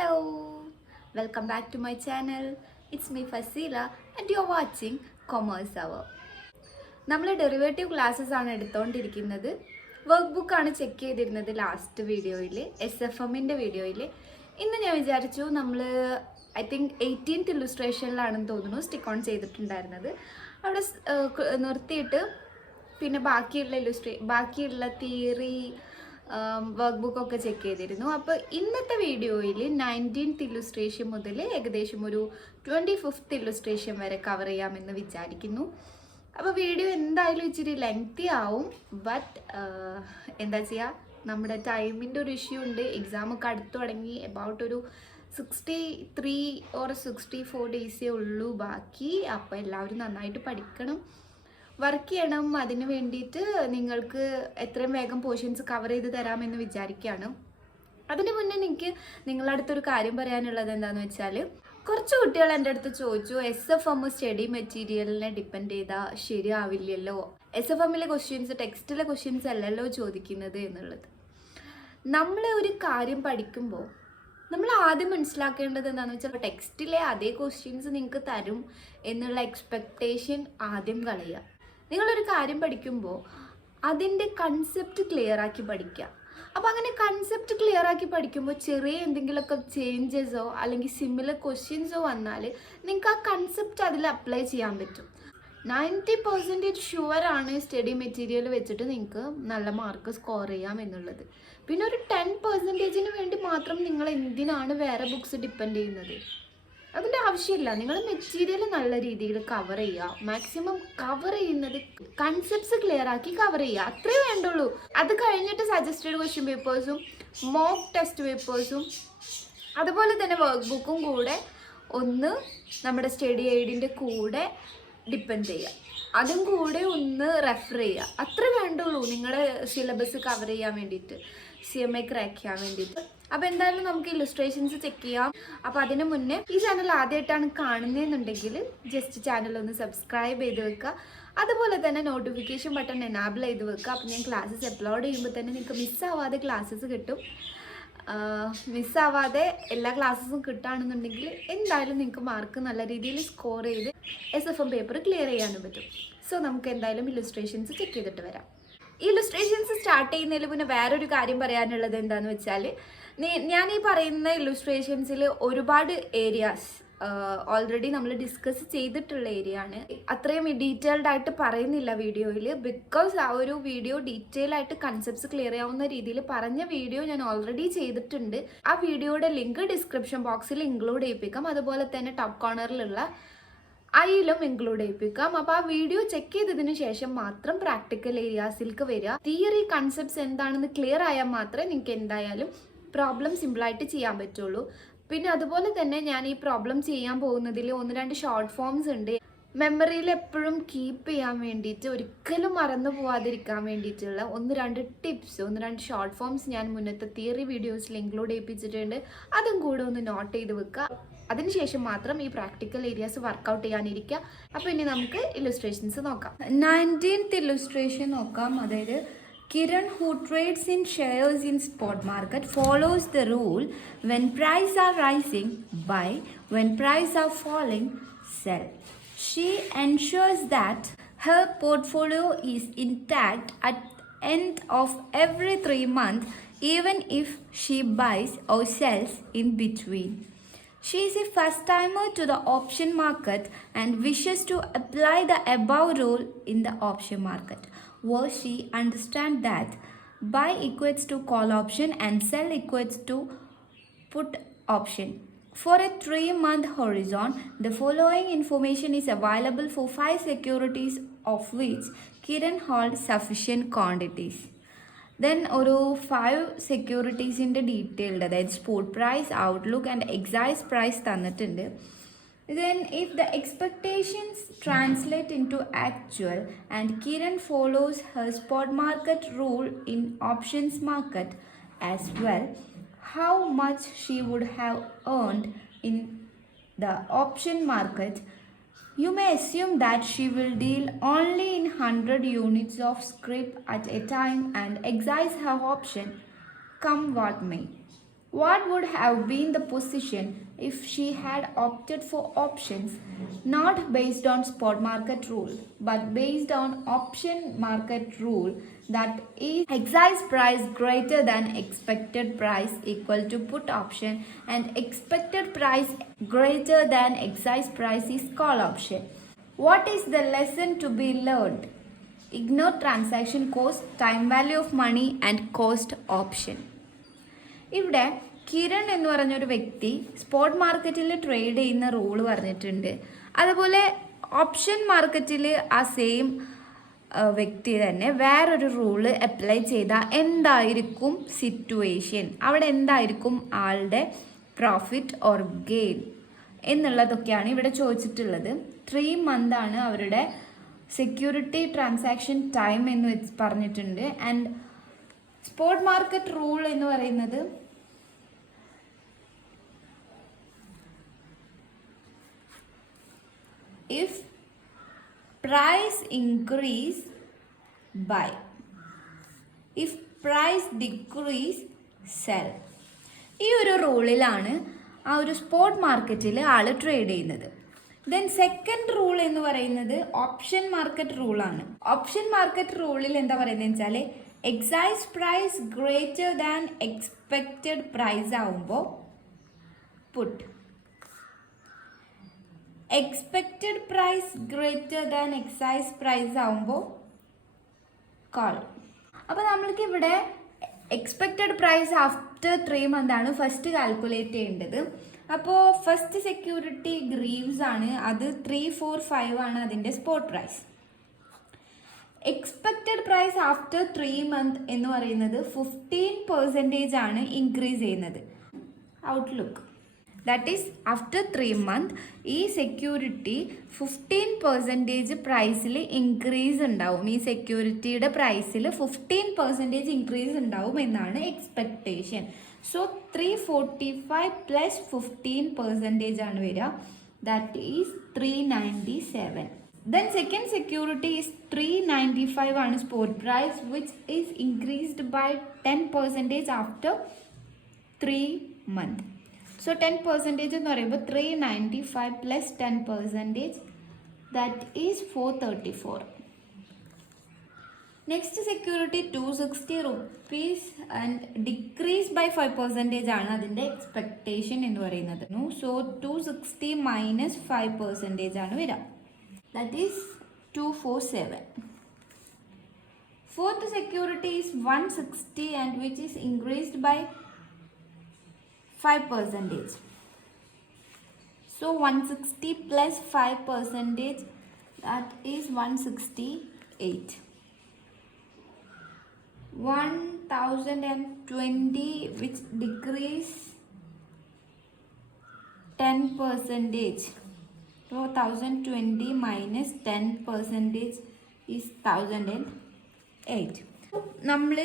Hello, welcome back to my channel. It's me Fasila and you're watching Commerce Hour. നമ്മൾ derivative classes ആണ് എടുത്തുകൊണ്ടിരിക്കുന്നത്. Work ബുക്കാണ് check ചെയ്തിരുന്നത് last വീഡിയോയിൽ, SFMൻ്റെ വീഡിയോയിൽ. ഇന്ന് ഞാൻ വിചാരിച്ചു നമ്മൾ ഐ തിങ്ക് 18th ഇല്ലുസ്ട്രേഷനിലാണെന്ന് തോന്നുന്നു സ്റ്റിക്ക് ഓൺ ചെയ്തിട്ടുണ്ടായിരുന്നത്. അവിടെ നിർത്തിയിട്ട് പിന്നെ ബാക്കിയുള്ള തിയറി വർക്ക് ബുക്കൊക്കെ ചെക്ക് ചെയ്തിരുന്നു. അപ്പോൾ ഇന്നത്തെ വീഡിയോയിൽ 19th ഇല്ലുസ്ട്രേഷൻ മുതൽ ഏകദേശം ഒരു 25th ഇല്ലുസ്ട്രേഷൻ വരെ കവർ ചെയ്യാമെന്ന് വിചാരിക്കുന്നു. അപ്പോൾ വീഡിയോ എന്തായാലും ഇച്ചിരി ലെങ്തി ആവും, ബട്ട് എന്താ ചെയ്യുക, നമ്മുടെ ടൈമിൻ്റെ ഒരു ഇഷ്യൂ ഉണ്ട്. എക്സാമൊക്കെ അടുത്ത് തുടങ്ങി. എബൌട്ട് ഒരു 63 or 64 ഡേയ്സേ ഉള്ളൂ ബാക്കി. അപ്പോൾ എല്ലാവരും നന്നായിട്ട് പഠിക്കണം, വർക്ക് ചെയ്യണം. അതിന് വേണ്ടിയിട്ട് നിങ്ങൾക്ക് എത്രയും വേഗം പോർഷൻസ് കവർ ചെയ്ത് തരാമെന്ന് വിചാരിക്കുകയാണ്. അതിന് മുന്നേ എനിക്ക് നിങ്ങളുടെ അടുത്തൊരു കാര്യം പറയാനുള്ളത് എന്താണെന്ന് വെച്ചാൽ, കുറച്ച് കുട്ടികൾ എൻ്റെ അടുത്ത് ചോദിച്ചു SFM സ്റ്റഡി മെറ്റീരിയലിനെ ഡിപ്പെൻഡ് ചെയ്താൽ ശരിയാവില്ലല്ലോ, SFMലെ ക്വസ്റ്റ്യൻസ് ടെക്സ്റ്റിലെ ക്വസ്റ്റ്യൻസ് അല്ലല്ലോ ചോദിക്കുന്നത് എന്നുള്ളത്. നമ്മൾ ഒരു കാര്യം പഠിക്കുമ്പോൾ നമ്മൾ ആദ്യം മനസ്സിലാക്കേണ്ടത് എന്താണെന്ന് വെച്ചാൽ, ടെക്സ്റ്റിലെ അതേ ക്വസ്റ്റ്യൻസ് നിങ്ങൾക്ക് തരും എന്നുള്ള എക്സ്പെക്റ്റേഷൻ ആദ്യം കളയുക. നിങ്ങളൊരു കാര്യം പഠിക്കുമ്പോൾ അതിൻ്റെ കൺസെപ്റ്റ് ക്ലിയർ ആക്കി പഠിക്കുക. അപ്പോൾ അങ്ങനെ കൺസെപ്റ്റ് ക്ലിയർ ആക്കി പഠിക്കുമ്പോൾ ചെറിയ എന്തെങ്കിലുമൊക്കെ ചേഞ്ചസോ അല്ലെങ്കിൽ സിമിലർ ക്വസ്റ്റ്യൻസോ വന്നാൽ നിങ്ങൾക്ക് ആ കൺസെപ്റ്റ് അതിൽ അപ്ലൈ ചെയ്യാൻ പറ്റും. 90% ഷുവറാണ് സ്റ്റഡി വെച്ചിട്ട് നിങ്ങൾക്ക് നല്ല മാർക്ക് സ്കോർ ചെയ്യാം എന്നുള്ളത്. പിന്നെ ഒരു 10% വേണ്ടി മാത്രം നിങ്ങൾ എന്തിനാണ് വേറെ ബുക്സ് ഡിപ്പെൻഡ് ചെയ്യുന്നത്? അതിൻ്റെ ആവശ്യമില്ല. നിങ്ങൾ മെറ്റീരിയൽ നല്ല രീതിയിൽ കവർ ചെയ്യുക. മാക്സിമം കവർ ചെയ്യുന്നത് കൺസെപ്റ്റ്സ് ക്ലിയർ ആക്കി കവർ ചെയ്യുക, അത്രേ വേണ്ടുള്ളൂ. അത് കഴിഞ്ഞിട്ട് സജസ്റ്റഡ് ക്വസ്റ്റ്യൻ പേപ്പേഴ്സും മോക്ക് ടെസ്റ്റ് പേപ്പേഴ്സും അതുപോലെ തന്നെ വർക്ക് ബുക്കും കൂടെ ഒന്ന് നമ്മുടെ സ്റ്റഡി എയ്ഡിൻ്റെ കൂടെ ഡിപ്പെൻഡ് ചെയ്യുക. അതും കൂടെ ഒന്ന് റെഫർ ചെയ്യുക, അത്രേ വേണ്ടുള്ളൂ നിങ്ങളുടെ സിലബസ് കവർ ചെയ്യാൻ വേണ്ടിയിട്ട്, CMA ക്രാക്ക് ചെയ്യാൻ വേണ്ടിയിട്ട്. അപ്പോൾ എന്തായാലും നമുക്ക് ഇല്ലുസ്ട്രേഷൻസ് ചെക്ക് ചെയ്യാം. അപ്പോൾ അതിന് മുന്നേ ഈ ചാനൽ ആദ്യമായിട്ടാണ് കാണുന്നതെന്നുണ്ടെങ്കിൽ ജസ്റ്റ് ചാനൽ ഒന്ന് സബ്സ്ക്രൈബ് ചെയ്ത് വെക്കുക. അതുപോലെ തന്നെ നോട്ടിഫിക്കേഷൻ ബട്ടൺ എനാബിൾ ചെയ്ത് വെക്കുക. അപ്പോൾ ഞാൻ ക്ലാസ്സസ് അപ്ലോഡ് ചെയ്യുമ്പോൾ തന്നെ നിങ്ങൾക്ക് മിസ്സാവാതെ ക്ലാസ്സസ് കിട്ടും. മിസ്സാവാതെ എല്ലാ ക്ലാസ്സസും കിട്ടുകയാണെന്നുണ്ടെങ്കിൽ എന്തായാലും നിങ്ങൾക്ക് മാർക്ക് നല്ല രീതിയിൽ സ്കോർ ചെയ്ത് SFM പേപ്പർ ക്ലിയർ ചെയ്യാനും പറ്റും. സോ നമുക്ക് എന്തായാലും ഇല്ലുസ്ട്രേഷൻസ് ചെക്ക് ചെയ്തിട്ട് വരാം. ഈ ഇല്ലുസ്ട്രേഷൻസ് സ്റ്റാർട്ട് ചെയ്യുന്നതിൽ പിന്നെ വേറൊരു കാര്യം പറയാനുള്ളത് എന്താണെന്ന് വെച്ചാൽ, ഞാൻ ഈ പറയുന്ന ഇല്ലുസ്ട്രേഷൻസിൽ ഒരുപാട് ഏരിയാസ് ഓൾറെഡി നമ്മൾ ഡിസ്കസ് ചെയ്തിട്ടുള്ള ഏരിയ ആണ്. അത്രയും ഡീറ്റെയിൽഡ് ആയിട്ട് പറയുന്നില്ല വീഡിയോയിൽ, ബിക്കോസ് ആ ഒരു വീഡിയോ ഡീറ്റെയിൽ ആയിട്ട് കൺസെപ്റ്റ്സ് ക്ലിയർ ആവുന്ന രീതിയിൽ പറഞ്ഞ വീഡിയോ ഞാൻ ഓൾറെഡി ചെയ്തിട്ടുണ്ട്. ആ വീഡിയോയുടെ ലിങ്ക് ഡിസ്ക്രിപ്ഷൻ ബോക്സിൽ ഇൻക്ലൂഡ് ചെയ്യിപ്പിക്കാം. അതുപോലെ തന്നെ ടോപ്പ് കോർണറിലുള്ള അതിലും ഇൻക്ലൂഡ് ചെയ്യിപ്പിക്കാം. അപ്പോൾ ആ വീഡിയോ ചെക്ക് ചെയ്തതിന് ശേഷം മാത്രം പ്രാക്ടിക്കൽ ഏരിയാസിലേക്ക് വരിക. തിയറി കൺസെപ്റ്റ്സ് എന്താണെന്ന് ക്ലിയർ ആയാൽ മാത്രമേ നിങ്ങൾക്ക് എന്തായാലും പ്രോബ്ലം സിമ്പിളായിട്ട് ചെയ്യാൻ പറ്റുള്ളൂ. പിന്നെ അതുപോലെ തന്നെ ഞാൻ ഈ പ്രോബ്ലം ചെയ്യാൻ പോകുന്നതിൽ 1-2 ഷോർട്ട് ഫോംസ് ഉണ്ട്. മെമ്മറിയിൽ എപ്പോഴും കീപ്പ് ചെയ്യാൻ വേണ്ടിയിട്ട്, ഒരിക്കലും മറന്നു പോവാതിരിക്കാൻ വേണ്ടിയിട്ടുള്ള 1-2 ടിപ്സ്, 1-2 ഷോർട്ട് ഫോംസ് ഞാൻ മുന്നത്തെ തിയറി വീഡിയോസിൽ ഇൻക്ലൂഡ് ചെയ്യിപ്പിച്ചിട്ടുണ്ട്. അതും കൂടെ ഒന്ന് നോട്ട് ചെയ്ത് വെക്കുക. അതിനുശേഷം മാത്രം ഈ പ്രാക്ടിക്കൽ ഏരിയാസ് വർക്കൗട്ട് ചെയ്യാനിരിക്കുക. അപ്പോൾ ഇനി നമുക്ക് ഇല്ലുസ്ട്രേഷൻസ് നോക്കാം. 19th ഇല്ലുസ്ട്രേഷൻ നോക്കാം. അതായത് Kiran, who trades in shares in spot market, follows the rule: when prices are rising, buy; when prices are falling, sell. She ensures that her portfolio is intact at end of every 3 months, even if she buys or sells in between. She is a first timer to the option market and wishes to apply the above rule in the option market, where she understands that buy equates to call option and sell equates to put option. For a 3-month horizon, the following information is available for 5 securities of which Kiran holds sufficient quantities. Then ഒരു 5 സെക്യൂരിറ്റീസിൻ്റെ detailed, അതായത് spot price, outlook and exercise price തന്നിട്ടുണ്ട്. Then if the expectations translate into actual and Kiran follows her spot market rule in options market as well, how much she would have earned in the option market, you may assume that she will deal only in 100 units of scrip at a time and exercise her option come what may. What would have been the position if she had opted for options not based on spot market rule but based on option market rule, that is exercise price greater than expected price equal to put option and expected price greater than exercise price is call option? What is the lesson to be learned? Ignore transaction cost, time value of money and cost option. ഇവിടെ കിരൺ എന്ന് പറഞ്ഞൊരു വ്യക്തി spot മാർക്കറ്റിൽ trade ചെയ്യുന്ന rule പറഞ്ഞിട്ടുണ്ട്. അതുപോലെ option മാർക്കറ്റിൽ ആ സെയിം വ്യക്തി തന്നെ വേറൊരു റൂള് അപ്ലൈ ചെയ്താൽ എന്തായിരിക്കും സിറ്റുവേഷൻ, അവിടെ എന്തായിരിക്കും ആളുടെ പ്രോഫിറ്റ് ഓർ ഗെയിൻ എന്നുള്ളതൊക്കെയാണ് ഇവിടെ ചോദിച്ചിട്ടുള്ളത്. 3 month ആണ് അവരുടെ സെക്യൂരിറ്റി ട്രാൻസാക്ഷൻ ടൈം എന്ന് പറഞ്ഞിട്ടുണ്ട്. ആൻഡ് സ്പോട്ട് മാർക്കറ്റ് റൂൾ എന്ന് പറയുന്നത് if price increase buy, if price decrease sell. ഈ ഒരു റൂളിലാണ് ആ ഒരു സ്പോട്ട് മാർക്കറ്റിൽ ആൾ ട്രേഡ് ചെയ്യുന്നത്. ദെൻ സെക്കൻഡ് റൂൾ എന്ന് പറയുന്നത് ഓപ്ഷൻ മാർക്കറ്റ് റൂളാണ്. ഓപ്ഷൻ മാർക്കറ്റ് റൂളിൽ എന്താ പറയുന്നത് വെച്ചാൽ exercise price greater than expected price ആവുമ്പോൾ put, expected price greater than exercise price ആവുമ്പോൾ കോൾ. അപ്പോൾ നമ്മൾക്ക് ഇവിടെ എക്സ്പെക്റ്റഡ് പ്രൈസ് ആഫ്റ്റർ 3 month ആണ് ഫസ്റ്റ് കാൽക്കുലേറ്റ് ചെയ്യേണ്ടത്. അപ്പോൾ ഫസ്റ്റ് സെക്യൂരിറ്റി ഗ്രീവ്സ് ആണ്, അത് 345 ആണ് അതിൻ്റെ spot price. Expected price after 3 month എന്ന് പറയുന്നത് 15% ആണ് ഇൻക്രീസ് ചെയ്യുന്നത്. Outlook that is after 3 month ഈ സെക്യൂരിറ്റി 15% പ്രൈസിൽ ഇൻക്രീസ് ഉണ്ടാവും. ഈ സെക്യൂരിറ്റിയുടെ പ്രൈസിൽ 15% ഇൻക്രീസ് ഉണ്ടാവും എന്നാണ് എക്സ്പെക്റ്റേഷൻ. സോ 345 പ്ലസ് 15% ആണ് വരിക, that is 397. Then second security is 395 ആണ് spot price, which is increased by 10% after 3 month. So 10% എന്ന് പറയുമ്പോൾ 395 plus 10%, that is 434. Next security 260 rupees and decrease by 5% ആണ് അതിൻ്റെ എക്സ്പെക്റ്റേഷൻ എന്ന് പറയുന്നത്. സോ 260 minus 5% ആണ് വരിക, that is 247. Fourth security is 160 and which is increased by 5%. So 160 plus 5%, that is 168. 1020 which decrease 10%. So 1020 minus 10% is 1008. നമ്മൾ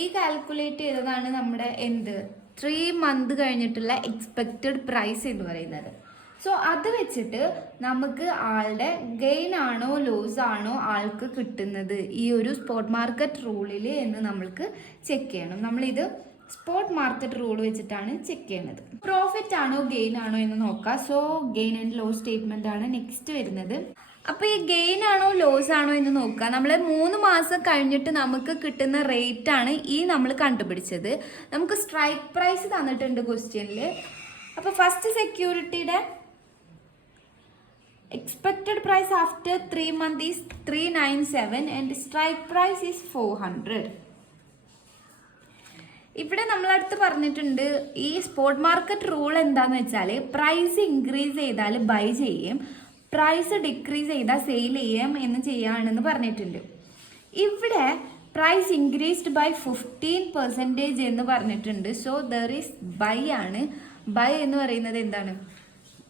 ഈ calculate ചെയ്തതാണ് നമ്മുടെ എന്ത് 3 month കഴിഞ്ഞിട്ടുള്ള എക്സ്പെക്റ്റഡ് പ്രൈസ് എന്ന് പറയുന്നത്. സോ അത് വെച്ചിട്ട് നമുക്ക് ആളുടെ ഗെയിൻ ആണോ ലോസ് ആണോ ആൾക്ക് കിട്ടുന്നത് ഈ ഒരു സ്പോട്ട് മാർക്കറ്റ് റൂളിൽ എന്ന് നമ്മൾക്ക് ചെക്ക് ചെയ്യണം. നമ്മളിത് സ്പോട്ട് മാർക്കറ്റ് റൂൾ വെച്ചിട്ടാണ് ചെക്ക് ചെയ്യുന്നത്. പ്രോഫിറ്റ് ആണോ ഗെയിൻ ആണോ എന്ന് നോക്കാം. So gain and loss statement ആണ് നെക്സ്റ്റ് വരുന്നത്. അപ്പോൾ ഈ ഗെയിൻ ആണോ ലോസ് ആണോ എന്ന് നോക്കുക. നമ്മൾ 3 മാസം കഴിഞ്ഞിട്ട് നമുക്ക് കിട്ടുന്ന റേറ്റ് ആണ് ഈ നമ്മൾ കണ്ടുപിടിച്ചത്. നമുക്ക് സ്ട്രൈക്ക് പ്രൈസ് തന്നിട്ടുണ്ട് ക്വസ്റ്റ്യനിൽ. അപ്പോൾ first സെക്യൂരിറ്റിയുടെ expected price after 3 month is 397 and strike price is 400. ഇവിടെ നമ്മളടുത്ത് പറഞ്ഞിട്ടുണ്ട് ഈ സ്പോട്ട് മാർക്കറ്റ് റൂൾ എന്താന്ന് വെച്ചാൽ പ്രൈസ് ഇൻക്രീസ് ചെയ്താൽ ബൈ ചെയ്യും, പ്രൈസ് ഡിക്രീസ് ചെയ്താൽ സെയിൽ ചെയ്യാം എന്ന് ചെയ്യാണെന്ന് പറഞ്ഞിട്ടുണ്ട്. ഇവിടെ പ്രൈസ് ഇൻക്രീസ്ഡ് ബൈ 15% എന്ന് പറഞ്ഞിട്ടുണ്ട്. സോ ദർ ഈസ് ബൈ ആണ്. ബൈ എന്ന് പറയുന്നത് എന്താണ്?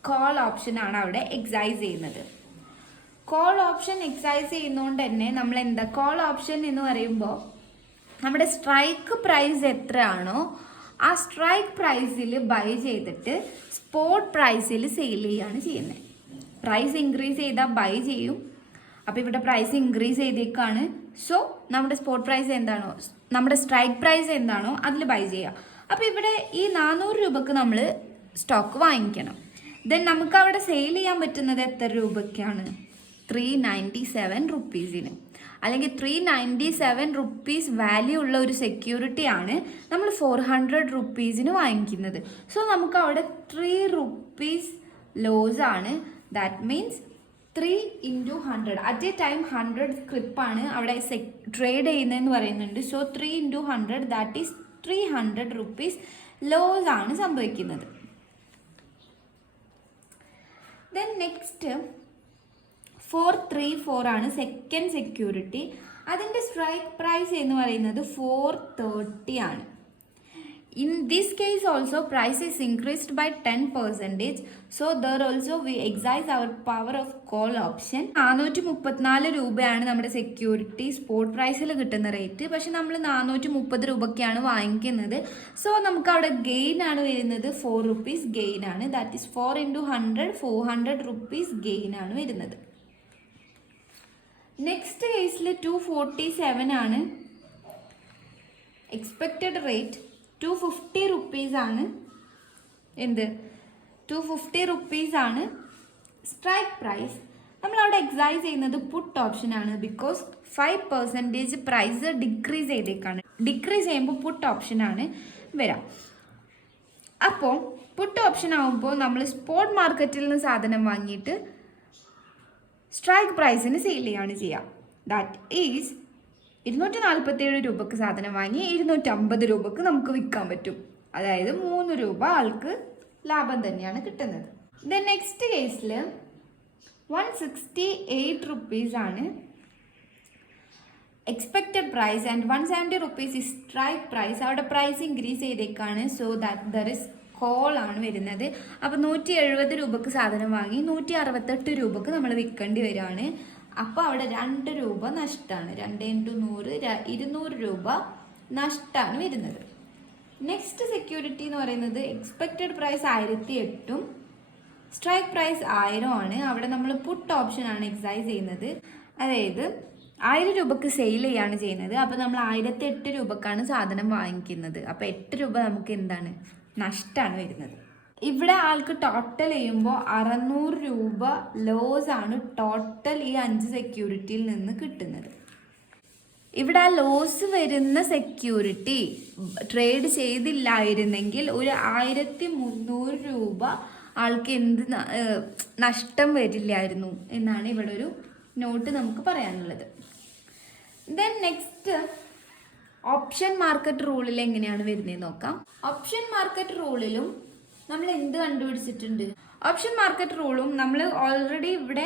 കോൾ ഓപ്ഷൻ ആണ് അവിടെ എക്സൈസ് ചെയ്യുന്നത്. കോൾ ഓപ്ഷൻ എക്സൈസ് ചെയ്യുന്നതുകൊണ്ട് തന്നെ നമ്മൾ എന്താ കോൾ ഓപ്ഷൻ എന്ന് പറയുമ്പോൾ നമ്മുടെ സ്ട്രൈക്ക് പ്രൈസ് എത്രയാണോ ആ സ്ട്രൈക്ക് പ്രൈസിൽ ബൈ ചെയ്തിട്ട് സ്പോട്ട് പ്രൈസിൽ സെയിൽ ചെയ്യുകയാണ് ചെയ്യുന്നത്. പ്രൈസ് ഇൻക്രീസ് ചെയ്താൽ ബൈ ചെയ്യും. അപ്പോൾ ഇവിടെ പ്രൈസ് ഇൻക്രീസ് ചെയ്തേക്കാണ്. സോ നമ്മുടെ സ്പോട്ട് പ്രൈസ് എന്താണോ നമ്മുടെ സ്ട്രൈക്ക് പ്രൈസ് എന്താണോ അതിൽ ബൈ ചെയ്യുക. അപ്പോൾ ഇവിടെ ഈ 400 രൂപക്ക് നമ്മൾ സ്റ്റോക്ക് വാങ്ങിക്കണം. ദെൻ നമുക്ക് അവിടെ സെയിൽ ചെയ്യാൻ പറ്റുന്നത് എത്ര രൂപയ്ക്കാണ്? 397 റുപ്പീസിന്, അല്ലെങ്കിൽ 397 റുപ്പീസ് വാല്യൂ ഉള്ള ഒരു സെക്യൂരിറ്റി ആണ് നമ്മൾ 400 റുപ്പീസിന് വാങ്ങിക്കുന്നത്. സോ നമുക്ക് അവിടെ 3 റുപ്പീസ് ലോസ് ആണ്. That means 3 × 100 at a time 100 സ്ക്രിപ്പാണ് അവിടെ ട്രേഡ് ചെയ്യുന്നതെന്ന് പറയുന്നുണ്ട്. So 3 × 100 that is 300 rupees loss ആണ് സംഭവിക്കുന്നത്. ദെൻ നെക്സ്റ്റ് 434 ആണ് സെക്കൻഡ് സെക്യൂരിറ്റി. അതിൻ്റെ സ്ട്രൈക്ക് പ്രൈസ് എന്ന് പറയുന്നത് 430 ആണ്. In this case also price is increased by 10%. So there also we exercise our power of call option. 434 രൂപയാണ് നമ്മുടെ സെക്യൂരിറ്റി സ്പോട്ട് പ്രൈസിൽ കിട്ടുന്ന റേറ്റ്. പക്ഷെ നമ്മൾ 430 രൂപയ്ക്കാണ് വാങ്ങിക്കുന്നത്. സോ നമുക്ക് അവിടെ ഗെയിൻ ആണ് വരുന്നത് 4 റുപ്പീസ് ഗെയിൻ ആണ്. ദാറ്റ് ഈസ് 4 × 100 400 റുപ്പീസ് ഗെയിൻ ആണ് വരുന്നത്. നെക്സ്റ്റ് കേസിൽ 247 ആണ് എക്സ്പെക്റ്റഡ് റേറ്റ്. 250 റുപ്പീസ് ആണ് എന്ത് 250 റുപ്പീസ് ആണ് സ്ട്രൈക്ക് പ്രൈസ്. നമ്മളവിടെ എക്സൈസ് ചെയ്യുന്നത് പുട്ട് ഓപ്ഷൻ ആണ്. ബിക്കോസ് 5% പ്രൈസ് ഡിക്രീസ് ചെയ്തേക്കാണ്. ഡിക്രീസ് ചെയ്യുമ്പോൾ പുട്ട് ഓപ്ഷൻ ആണ് വരാം. അപ്പോൾ പുട്ട് ഓപ്ഷൻ ആകുമ്പോൾ നമ്മൾ സ്പോട്ട് മാർക്കറ്റിൽ നിന്ന് സാധനം വാങ്ങിയിട്ട് സ്ട്രൈക്ക് പ്രൈസിന് സെയിൽ ചെയ്യാണ് ചെയ്യുക. ദാറ്റ് ഈസ് 247 രൂപക്ക് സാധനം വാങ്ങി 250 രൂപക്ക് നമുക്ക് വിൽക്കാൻ പറ്റും. അതായത് 3 രൂപ ആൾക്ക് ലാഭം തന്നെയാണ് കിട്ടുന്നത്. ദെൻ നെക്സ്റ്റ് കേസിൽ 168 റുപ്പീസ് ആണ് expected price and 170 rupees is strike price. അവിടെ പ്രൈസ് ഇൻക്രീസ് ചെയ്തേക്കാണ്. So that there is call ആണ് വരുന്നത്. അപ്പോൾ 170 രൂപക്ക് സാധനം വാങ്ങി 168 രൂപക്ക് നമ്മൾ വിൽക്കേണ്ടി വരികയാണ്. അപ്പോൾ അവിടെ 2 രൂപ നഷ്ടമാണ്. 2 × 100 200 രൂപ നഷ്ടമാണ് വരുന്നത്. നെക്സ്റ്റ് സെക്യൂരിറ്റി എന്ന് പറയുന്നത് എക്സ്പെക്റ്റഡ് പ്രൈസ് 1008 സ്ട്രൈക്ക് പ്രൈസ് 1000 ആണ്. അവിടെ നമ്മൾ പുട്ട് ഓപ്ഷൻ ആണ് എക്സൈസ് ചെയ്യുന്നത്. അതായത് 1000 രൂപക്ക് സെയിൽ ചെയ്യാണ് ചെയ്യുന്നത്. അപ്പോൾ നമ്മൾ 1008 രൂപക്കാണ് സാധനം വാങ്ങിക്കുന്നത്. അപ്പോൾ 8 രൂപ നമുക്ക് എന്താണ് നഷ്ടമാണ് വരുന്നത്. ഇവിടെ ആൾക്ക് ടോട്ടൽ ചെയ്യുമ്പോൾ 600 രൂപ ലോസ് ആണ് ടോട്ടൽ ഈ 5 സെക്യൂരിറ്റിയിൽ നിന്ന് കിട്ടുന്നത്. ഇവിടെ ആ ലോസ് വരുന്ന സെക്യൂരിറ്റി ട്രേഡ് ചെയ്തില്ലായിരുന്നെങ്കിൽ ഒരു 1300 രൂപ ആൾക്ക് എന്ത് നഷ്ടം വരില്ലായിരുന്നു എന്നാണ് ഇവിടെ ഒരു നോട്ട് നമുക്ക് പറയാനുള്ളത്. ദെൻ നെക്സ്റ്റ് ഓപ്ഷൻ മാർക്കറ്റ് റൂളിൽ എങ്ങനെയാണ് വരുന്നത് നോക്കാം. ഓപ്ഷൻ മാർക്കറ്റ് റൂളിലും നമ്മൾ എന്ത് കണ്ടുപിടിച്ചിട്ടുണ്ട്? ഓപ്ഷൻ മാർക്കറ്റ് റൂളും നമ്മൾ ഓൾറെഡി ഇവിടെ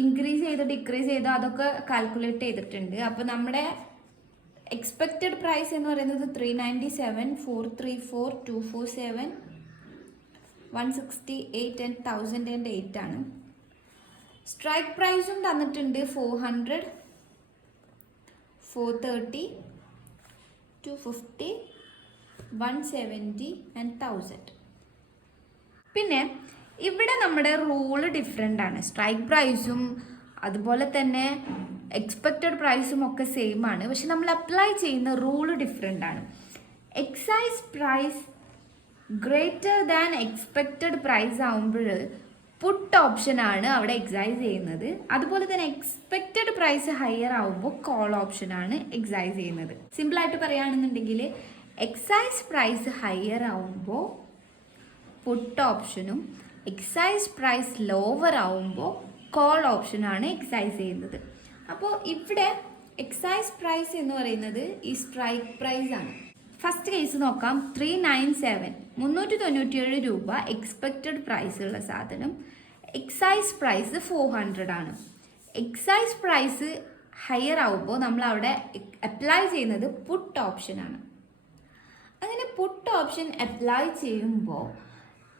ഇൻക്രീസ് ചെയ്ത് ഡിക്രീസ് ചെയ്ത് അതൊക്കെ കാൽക്കുലേറ്റ് ചെയ്തിട്ടുണ്ട്. അപ്പോൾ നമ്മുടെ എക്സ്പെക്റ്റഡ് പ്രൈസ് എന്ന് പറയുന്നത് 397 434 247 168 and 1008 ആണ്. സ്ട്രൈക്ക് പ്രൈസും തന്നിട്ടുണ്ട് 400 430 250 170 and 1000. പിന്നെ ഇവിടെ നമ്മുടെ റൂള് ഡിഫറെൻ്റ് ആണ്. സ്ട്രൈക്ക് പ്രൈസും അതുപോലെ തന്നെ എക്സ്പെക്റ്റഡ് പ്രൈസും ഒക്കെ സെയിം ആണ്. പക്ഷെ നമ്മൾ അപ്ലൈ ചെയ്യുന്ന റൂള് ഡിഫറെൻ്റ് ആണ്. Excise price greater than expected price ആകുമ്പോൾ പുട്ട് ഓപ്ഷനാണ് അവിടെ എക്സൈസ് ചെയ്യുന്നത്. അതുപോലെ തന്നെ എക്സ്പെക്റ്റഡ് പ്രൈസ് ഹയർ ആകുമ്പോൾ കോൾ ഓപ്ഷനാണ് എക്സൈസ് ചെയ്യുന്നത്. സിമ്പിളായിട്ട് പറയുകയാണെന്നുണ്ടെങ്കിൽ എക്സൈസ് പ്രൈസ് ഹയർ ആകുമ്പോൾ പുട്ട് ഓപ്ഷനും എക്സൈസ് പ്രൈസ് ലോവർ ആവുമ്പോൾ കോൾ ഓപ്ഷനാണ് എക്സൈസ് ചെയ്യുന്നത്. അപ്പോൾ ഇവിടെ എക്സൈസ് പ്രൈസ് എന്ന് പറയുന്നത് ഈ സ്ട്രൈക്ക് പ്രൈസ് ആണ്. ഫസ്റ്റ് കേസ് നോക്കാം. 397 397 രൂപ എക്സ്പെക്റ്റഡ് പ്രൈസ് ഉള്ള സാധനം. എക്സൈസ് പ്രൈസ് 400 ആണ്. എക്സൈസ് പ്രൈസ് ഹയർ ആവുമ്പോൾ നമ്മൾ അവിടെ അപ്ലൈ ചെയ്യുന്നത് പുട്ട് ഓപ്ഷനാണ്. അങ്ങനെ പുട്ട് ഓപ്ഷൻ അപ്ലൈ ചെയ്യുമ്പോൾ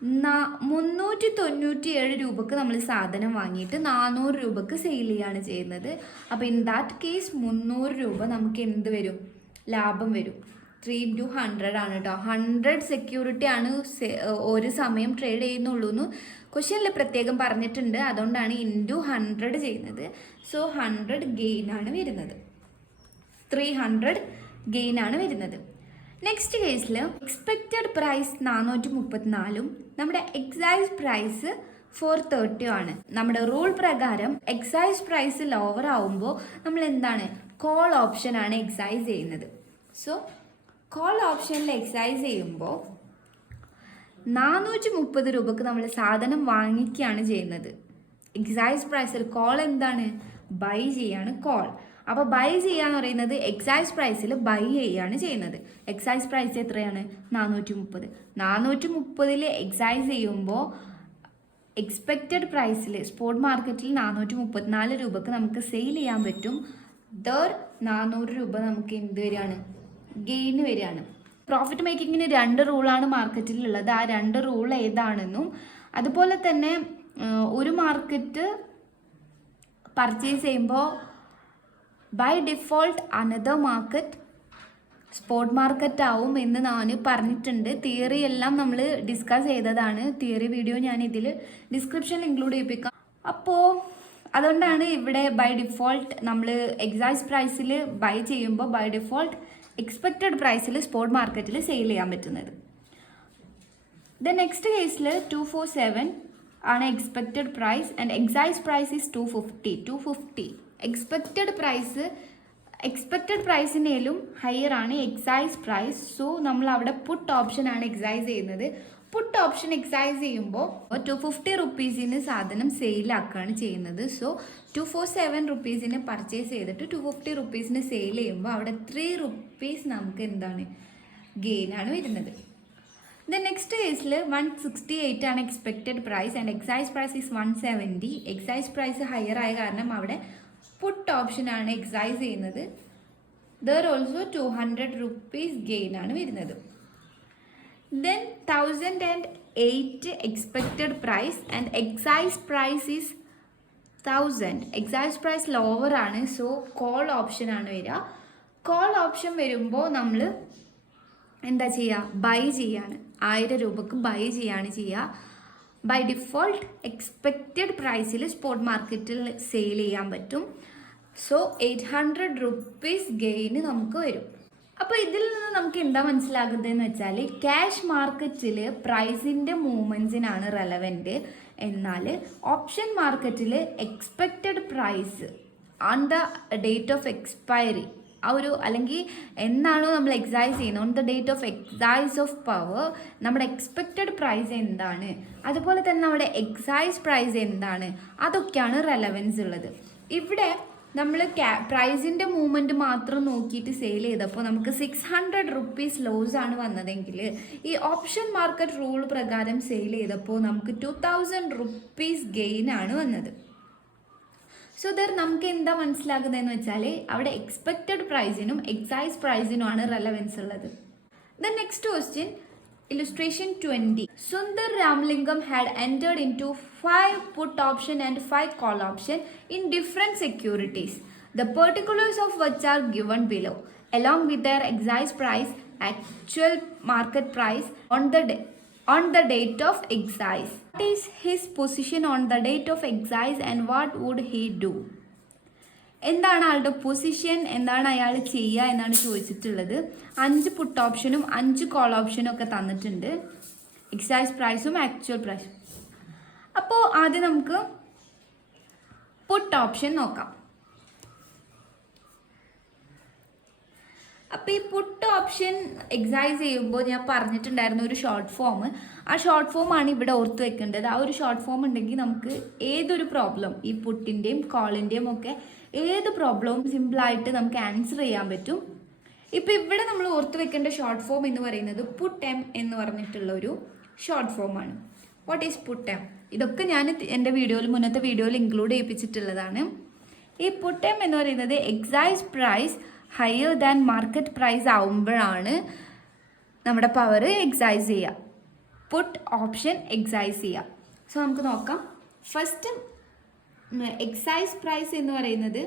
397 രൂപക്ക് നമ്മൾ സാധനം വാങ്ങിയിട്ട് 400 രൂപക്ക് സെയിൽ ചെയ്യാണ് ചെയ്യുന്നത്. അപ്പോൾ ഇൻ ദാറ്റ് കേസ് 300 രൂപ നമുക്ക് എന്ത് വരും? ലാഭം വരും. 3 × 100 ആണ് കേട്ടോ. 100 സെക്യൂരിറ്റി ആണ് ഒരു സമയം ട്രേഡ് ചെയ്യുന്നുള്ളൂ എന്ന് ക്വസ്റ്റ്യനിൽ പ്രത്യേകം പറഞ്ഞിട്ടുണ്ട്. അതുകൊണ്ടാണ് ഇൻറ്റു 100 ചെയ്യുന്നത്. സോ 100 ഗെയിൻ ആണ് വരുന്നത്. 300 ഗെയിൻ ആണ് വരുന്നത്. നെക്സ്റ്റ് കേസിൽ എക്സ്പെക്റ്റഡ് പ്രൈസ് 434 നമ്മുടെ എക്സൈസ് പ്രൈസ് 430 ആണ്. നമ്മുടെ റൂൾ പ്രകാരം എക്സൈസ് പ്രൈസ് ലോവർ ആവുമ്പോൾ നമ്മൾ എന്താണ് കോൾ ഓപ്ഷനാണ് എക്സൈസ് ചെയ്യുന്നത്. സോ കോൾ ഓപ്ഷനിൽ എക്സൈസ് ചെയ്യുമ്പോൾ 430 രൂപക്ക് നമ്മൾ സാധനം വാങ്ങിക്കുകയാണ് ചെയ്യുന്നത്. എക്സൈസ് പ്രൈസിൽ കോൾ എന്താണ് ബൈ ചെയ്യാണ് കോൾ. അപ്പോൾ ബൈ ചെയ്യാന്ന് പറയുന്നത് എക്സൈസ് പ്രൈസിൽ ബൈ ചെയ്യാണ് ചെയ്യുന്നത്. എക്സൈസ് പ്രൈസ് എത്രയാണ് 430. 430 എക്സൈസ് ചെയ്യുമ്പോൾ എക്സ്പെക്റ്റഡ് പ്രൈസിൽ സ്പോട്ട് മാർക്കറ്റിൽ 434 രൂപക്ക് നമുക്ക് സെയിൽ ചെയ്യാൻ പറ്റും. 400 രൂപ നമുക്ക് എന്ത് വരികയാണ് ഗെയിൻ വരികയാണ്. പ്രോഫിറ്റ് മേക്കിങ്ങിന് 2 റൂളാണ് മാർക്കറ്റിലുള്ളത്. ആ 2 റൂൾ ഏതാണെന്നും അതുപോലെ തന്നെ ഒരു മാർക്കറ്റ് പർച്ചേസ് ചെയ്യുമ്പോൾ by default another market spot market ആവും എന്ന് ഞാൻ പറഞ്ഞിട്ടുണ്ട്. തിയറി എല്ലാം നമ്മൾ ഡിസ്കസ് ചെയ്തതാണ്. തിയറി വീഡിയോ ഞാൻ ഇതിൽ ഡിസ്ക്രിപ്ഷനിൽ ഇൻക്ലൂഡ് ചെയ്യിപ്പിക്കാം. അപ്പോൾ അതുകൊണ്ടാണ് ഇവിടെ ബൈ ഡിഫോൾട്ട് നമ്മൾ എക്സൈസ് പ്രൈസിൽ ബൈ ചെയ്യുമ്പോൾ ബൈ ഡിഫോൾട്ട് എക്സ്പെക്റ്റഡ് പ്രൈസിൽ സ്പോട്ട് മാർക്കറ്റിൽ സെയിൽ ചെയ്യാൻ പറ്റുന്നത്. ദ നെക്സ്റ്റ് കേസിൽ 247 ആണ് expected price and exercise price is 250. Expected പ്രൈസിനേലും ഹയർ ആണ് എക്സൈസ് പ്രൈസ്. സോ നമ്മൾ അവിടെ പുട്ട് ഓപ്ഷൻ ആണ് എക്സൈസ് ചെയ്യുന്നത്. പുട്ട് ഓപ്ഷൻ എക്സൈസ് ചെയ്യുമ്പോൾ 250 റുപ്പീസിന് സാധനം സെയിലാക്കുകയാണ് ചെയ്യുന്നത്. സോ 247 റുപ്പീസിന് പർച്ചേസ് ചെയ്തിട്ട് 250 റുപ്പീസിന് സെയിൽ ചെയ്യുമ്പോൾ അവിടെ 3 റുപ്പീസ് നമുക്ക് എന്താണ് ഗെയിനാണ് വരുന്നത്. ദ നെക്സ്റ്റ് കേസിൽ 168 ആണ് expected price and exercise price is 170. Exercise price higher ആയ കാരണം അവിടെ പുട്ട് ഓപ്ഷനാണ് എക്സൈസ് ചെയ്യുന്നത്. ദർ ഓൾസോ 200 റുപ്പീസ് ഗെയിൻ ആണ് വരുന്നത്. Then 1008 expected price and exercise price is 1000. Exercise price lower ആണ്. സോ കോൾ ഓപ്ഷനാണ് വരിക. കോൾ ഓപ്ഷൻ വരുമ്പോൾ നമ്മൾ എന്താ ചെയ്യുക ബൈ ചെയ്യാണ്. 1000 രൂപക്ക് ബൈ ചെയ്യാണ് ചെയ്യുക. ബൈ ഡിഫോൾട്ട് എക്സ്പെക്റ്റഡ് പ്രൈസിൽ സ്പോട്ട് മാർക്കറ്റിൽ സെയിൽ ചെയ്യാൻ പറ്റും. സോ 800 റുപ്പീസ് ഗെയിന് നമുക്ക് വരും. അപ്പോൾ ഇതിൽ നിന്ന് നമുക്ക് എന്താ മനസ്സിലാകുന്നതെന്ന് വെച്ചാൽ ക്യാഷ് മാർക്കറ്റിൽ പ്രൈസിൻ്റെ മൂവ്മെൻറ്റ്സിനാണ് റെലവൻറ്റ്. എന്നാൽ ഓപ്ഷൻ മാർക്കറ്റിൽ expected price on the date of expiry അല്ലെങ്കിൽ എന്നാണോ നമ്മൾ എക്സൈസ് ചെയ്യുന്നത് on the date of exercise of power നമ്മുടെ എക്സ്പെക്റ്റഡ് പ്രൈസ് എന്താണ്, അതുപോലെ തന്നെ നമ്മുടെ എക്സൈസ് പ്രൈസ് എന്താണ്, അതൊക്കെയാണ് റെലവൻസ് ഉള്ളത്. ഇവിടെ നമ്മൾ പ്രൈസിൻ്റെ മൂവ്മെൻറ്റ് മാത്രം നോക്കിയിട്ട് സെയിൽ ചെയ്തപ്പോൾ നമുക്ക് 600 റുപ്പീസ് ലോസ് ആണ് വന്നതെങ്കിൽ ഈ ഓപ്ഷൻ മാർക്കറ്റ് റൂൾ പ്രകാരം സെയിൽ ചെയ്തപ്പോൾ നമുക്ക് 2000 റുപ്പീസ് ഗെയിൻ ആണ് വന്നത്. സോ ദർ നമുക്ക് എന്താ മനസ്സിലാകുന്നതെന്ന് വെച്ചാൽ അവിടെ എക്സ്പെക്റ്റഡ് പ്രൈസിനും എക്സൈസ് പ്രൈസിനുമാണ് റെലവൻസ് ഉള്ളത്. The next question illustration 20. Sundar Ramlingam had entered into 5 put option and 5 call option in different securities, the particulars of which are given below along with their excise price, actual market price on the date of excise. What is his position on the date of excise and what would he do? എന്താണ് ആളുടെ position, എന്താണ് അയാൾ ചെയ്യുക എന്നാണ് ചോദിച്ചിട്ടുള്ളത്. 5 പുട്ട് ഓപ്ഷനും 5 call ഓപ്ഷനും ഒക്കെ തന്നിട്ടുണ്ട്, എക്സൈസ് പ്രൈസും ആക്ച്വൽ പ്രൈസും. അപ്പോൾ ആദ്യം നമുക്ക് പുട്ട് ഓപ്ഷൻ നോക്കാം. അപ്പോൾ ഈ പുട്ട് ഓപ്ഷൻ എക്സൈസ് ചെയ്യുമ്പോൾ ഞാൻ പറഞ്ഞിട്ടുണ്ടായിരുന്നു ഒരു ഷോർട്ട് ഫോം. ആ ഷോർട്ട് ഫോമാണ് ഇവിടെ ഓർത്ത് വെക്കേണ്ടത്. ആ ഒരു ഷോർട്ട് ഫോം ഉണ്ടെങ്കിൽ നമുക്ക് ഏതൊരു പ്രോബ്ലം ഈ പുട്ടിൻ്റെയും കോളിൻ്റെയും ഒക്കെ ഏത് പ്രോബ്ലവും സിമ്പിളായിട്ട് നമുക്ക് ആൻസർ ചെയ്യാൻ പറ്റും. ഇപ്പോൾ ഇവിടെ നമ്മൾ ഓർത്ത് വെക്കേണ്ട ഷോർട്ട് ഫോം എന്ന് പറയുന്നത് പുട്ട് എം എന്ന് പറഞ്ഞിട്ടുള്ള ഒരു ഷോർട്ട് ഫോമാണ്. What is put M? ഇതൊക്കെ ഞാൻ എൻ്റെ മുന്നത്തെ വീഡിയോയിൽ ഇൻക്ലൂഡ് ചെയ്യിപ്പിച്ചിട്ടുള്ളതാണ്. ഈ പുട്ട് എം എന്ന് പറയുന്നത് exercise price higher than market price ആവുമ്പോഴാണ് നമ്മുടെ പവർ എക്സൈസ് ചെയ്യുക, പുട്ട് ഓപ്ഷൻ എക്സൈസ് ചെയ്യുക. സോ നമുക്ക് നോക്കാം. ഫസ്റ്റ് എക്സൈസ് പ്രൈസ് എന്ന് പറയുന്നത്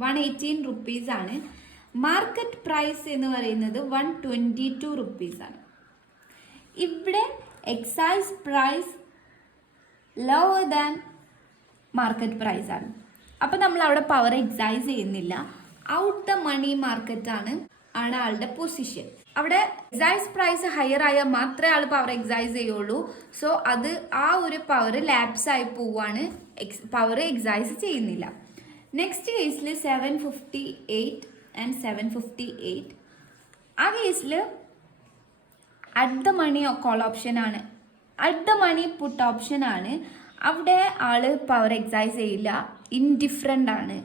118 റുപ്പീസാണ്. മാർക്കറ്റ് പ്രൈസ് എന്ന് പറയുന്നത് 122 റുപ്പീസാണ്. ഇവിടെ excise price lower than market പ്രൈസാണ്. അപ്പോൾ നമ്മൾ അവിടെ പവർ എക്സൈസ് ചെയ്യുന്നില്ല. ഔട്ട് ദ മണി മാർക്കറ്റാണ് ആളുടെ പൊസിഷൻ. അവിടെ എക്സൈസ് പ്രൈസ് ഹയർ ആയാൽ മാത്രമേ ആൾ പവർ എക്സൈസ് ചെയ്യുള്ളൂ. സോ അത് ആ ഒരു പവർ ലാപ്സ് ആയി പോവാണ്, പവർ എക്സൈസ് ചെയ്യുന്നില്ല. നെക്സ്റ്റ് കേസിൽ 758 ആൻഡ് 758. ആ കേസിൽ at the money call option ആണ്, at the money put option ആണ്. അവിടെ ആള് പവർ എക്സൈസ് ചെയ്യില്ല, ഇൻഡിഫറൻ്റ് ആണ്,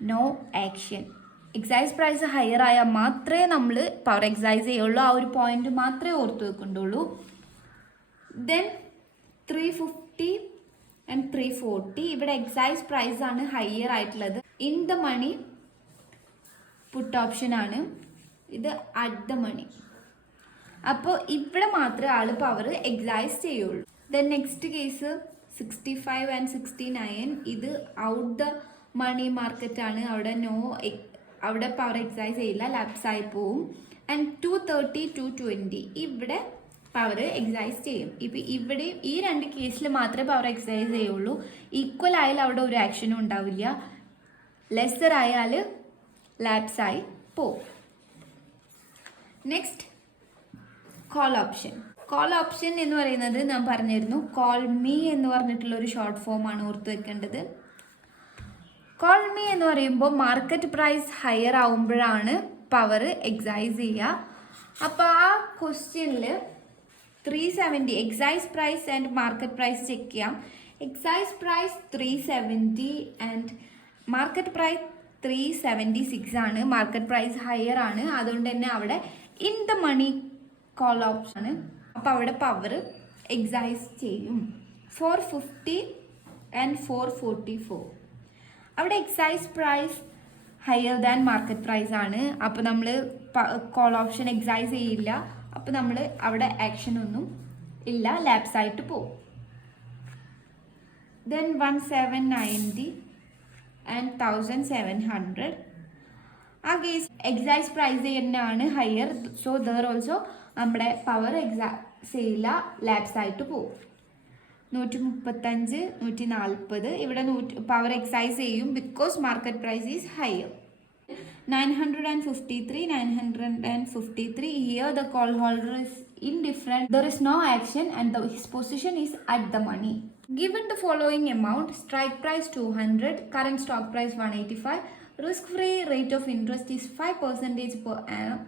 no action. Exercise price higher ആയാൽ മാത്രമേ നമ്മൾ പവർ എക്സൈസ് ചെയ്യുള്ളൂ, ആ ഒരു പോയിന്റ് മാത്രമേ ഓർത്ത് വെക്കുന്നുള്ളൂ. ദെൻ 350 ആൻഡ് 340, ഇവിടെ എക്സൈസ് പ്രൈസ് ആണ് ഹയർ ആയിട്ടുള്ളത്, in the money put option ആണ്, ഇത് അറ്റ് ദ മണി. അപ്പോൾ ഇവിടെ മാത്രമേ ആൾ പവർ എക്സൈസ് ചെയ്യുള്ളൂ. ദെൻ നെക്സ്റ്റ് കേസ് 65 ആൻഡ് 69, ഇത് ഔട്ട് ദ മണി മാർക്കറ്റ് ആണ്, അവിടെ പവർ എക്സൈസ് ചെയ്യില്ല, ലാപ്സ് ആയി പോവും. ആൻഡ് 230 220, ഇവിടെ പവർ എക്സൈസ് ചെയ്യും. ഇപ്പം ഇവിടെ ഈ രണ്ട് കേസിൽ മാത്രമേ പവർ എക്സൈസ് ചെയ്യുള്ളൂ. ഈക്വൽ ആയാൽ അവിടെ ഒരു ആക്ഷനും ഉണ്ടാവില്ല, ലെസ്സർ ആയാൽ ലാപ്സ് ആയി പോവും. Next call option. Call option എന്ന് പറയുന്നത് ഞാൻ പറഞ്ഞിരുന്നു, കോൾ മീ എന്ന് പറഞ്ഞിട്ടുള്ള ഒരു ഷോർട്ട് ഫോം ആണ് ഓർത്ത് വെക്കേണ്ടത്. കോൾ മീ എന്ന് പറയുമ്പോൾ മാർക്കറ്റ് പ്രൈസ് ഹയർ ആവുമ്പോഴാണ് പവർ എക്സൈസ് ചെയ്യുക. അപ്പോൾ ആ ക്വസ്റ്റ്യനിൽ 370 exercise price and market price check ചെയ്യാം. Exercise price 370 and market price 376 ആണ്. മാർക്കറ്റ് പ്രൈസ് ഹയർ ആണ്, അതുകൊണ്ട് തന്നെ അവിടെ in the money call option ആണ്. അപ്പോൾ അവിടെ പവർ എക്സൈസ് ചെയ്യും. 450 ആൻഡ് 444, അവിടെ exercise price higher than market price ആണ്. അപ്പോൾ നമ്മൾ കോൾ ഓപ്ഷൻ എക്സൈസ് ചെയ്യില്ല, അപ്പോൾ നമ്മൾ അവിടെ ആക്ഷൻ ഒന്നും ഇല്ല, ലാപ്സ് ആയിട്ട് പോകും. ദെൻ 1790 ആൻഡ് 1700, ആ കേസ് എക്സൈസ് പ്രൈസ് തന്നെയാണ് ഹയർ, സോ ദർ ഓൾസോ നമ്മുടെ പവർ എക്സൈസ് ചെയ്യില്ല, ലാപ്സ് ആയിട്ട് പോകും. 135 140, ഇവിടെ പവർ എക്സൈസ് ചെയ്യും, because market price is higher. 953 953, here the call holder is indifferent, there is no action and his position is at the money. Given the following amount, strike price 200, current stock price 185, risk-free rate of interest is 5% per annum.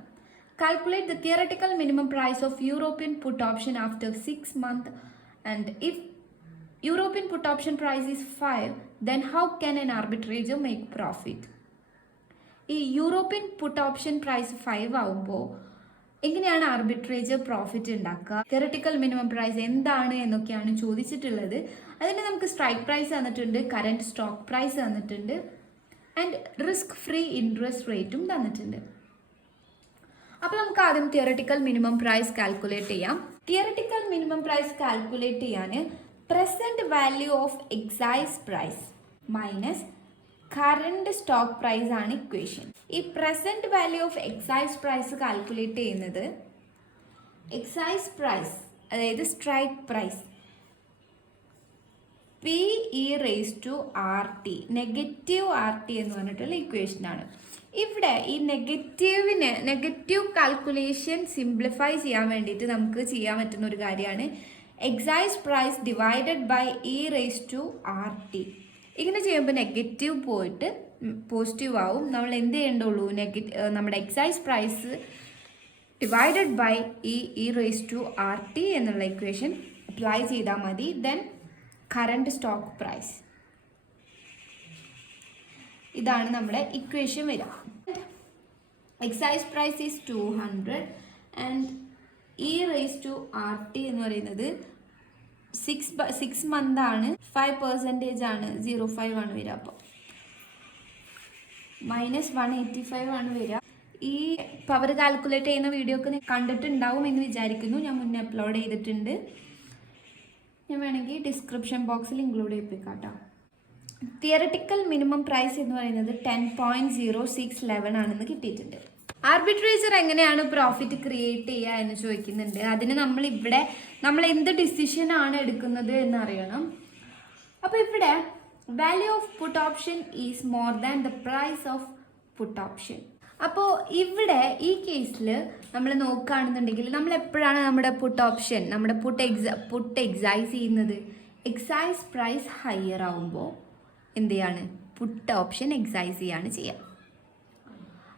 Calculate the theoretical minimum price of European put option after 6 months, and if European put option price is 5, then how can an arbitrator make profit? ഈ European put option price 5 ആവുമ്പോൾ എങ്ങനെയാണ് arbitrager profit ഉണ്ടാക്കുക, theoretical minimum price എന്താണ് എന്നൊക്കെയാണ് ചോദിച്ചിട്ടുള്ളത്. അതിന് നമുക്ക് strike price തന്നിട്ടുണ്ട്, കറന്റ് സ്റ്റോക്ക് പ്രൈസ് തന്നിട്ടുണ്ട്, ആൻഡ് റിസ്ക് ഫ്രീ ഇൻട്രസ്റ്റ് റേറ്റും തന്നിട്ടുണ്ട്. അപ്പോൾ നമുക്ക് ആദ്യം തിയററ്റിക്കൽ മിനിമം പ്രൈസ് കാൽക്കുലേറ്റ് ചെയ്യാം. തിയററ്റിക്കൽ മിനിമം പ്രൈസ് കാൽക്കുലേറ്റ് ചെയ്യാൻ present value of exercise price minus current stock price ആണ് ഇക്വേഷൻ. ഈ present value of exercise price calculate ചെയ്യുന്നത് എക്സൈസ് പ്രൈസ്, അതായത് strike price PE/RT, negative RT എന്ന് പറഞ്ഞിട്ടുള്ള ഇക്വേഷനാണ്. ഇവിടെ ഈ നെഗറ്റീവ് കാൽക്കുലേഷൻ സിംപ്ലിഫൈ ചെയ്യാൻ വേണ്ടിയിട്ട് നമുക്ക് ചെയ്യാൻ പറ്റുന്ന ഒരു കാര്യമാണ് excise price divided by E/RT. ഇങ്ങനെ ചെയ്യുമ്പോൾ നെഗറ്റീവ് പോയിട്ട് പോസിറ്റീവ് ആവും. നമ്മൾ എന്ത് ചെയ്യേണ്ടുള്ളൂ, നമ്മുടെ excise price divided by E/RT എന്നുള്ള ഇക്വേഷൻ അപ്ലൈ ചെയ്താൽ മതി. ദെൻ കറണ്ട് സ്റ്റോക്ക് പ്രൈസ്, ഇതാണ് നമ്മുടെ ഇക്വേഷൻ വരിക. Excise price is 200 and E/RT എന്ന് പറയുന്നത് 6 മന്ത് ആണ്, 5% ആണ്, 0.5 ആണ് വരിക. അപ്പോൾ -185 ആണ് വരിക. ഈ പവർ കാൽക്കുലേറ്റ് ചെയ്യുന്ന വീഡിയോ ഒക്കെ കണ്ടിട്ടുണ്ടാവും എന്ന് വിചാരിക്കുന്നു, ഞാൻ മുന്നേ അപ്ലോഡ് ചെയ്തിട്ടുണ്ട്. ഞാൻ വേണമെങ്കിൽ ഡിസ്ക്രിപ്ഷൻ ബോക്സിൽ ഇൻക്ലൂഡ് ചെയ്യിപ്പിക്കാം കേട്ടോ. തിയററ്റിക്കൽ മിനിമം പ്രൈസ് എന്ന് പറയുന്നത് 10.0611 ആണെന്ന് കിട്ടിയിട്ടുണ്ട്. ആർബിട്രേജർ എങ്ങനെയാണ് പ്രോഫിറ്റ് ക്രിയേറ്റ് ചെയ്യുക എന്ന് ചോദിക്കുന്നുണ്ട്. അതിന് നമ്മൾ എന്ത് ഡിസിഷൻ ആണ് എടുക്കുന്നത് എന്നറിയണം. അപ്പോൾ ഇവിടെ value of put option is more than the price of put option. അപ്പോൾ ഇവിടെ ഈ കേസിൽ നമ്മൾ നോക്കുകയാണെന്നുണ്ടെങ്കിൽ നമ്മൾ എപ്പോഴാണ് നമ്മുടെ പുട്ട് ഓപ്ഷൻ പുട്ട് എക്സൈസ് ചെയ്യുന്നത്? എക്സൈസ് പ്രൈസ് ഹയർ ആവുമ്പോൾ എന്ത് ചെയ്യാണ്? പുട്ട് ഓപ്ഷൻ എക്സൈസ് ചെയ്യാണ് ചെയ്യുക.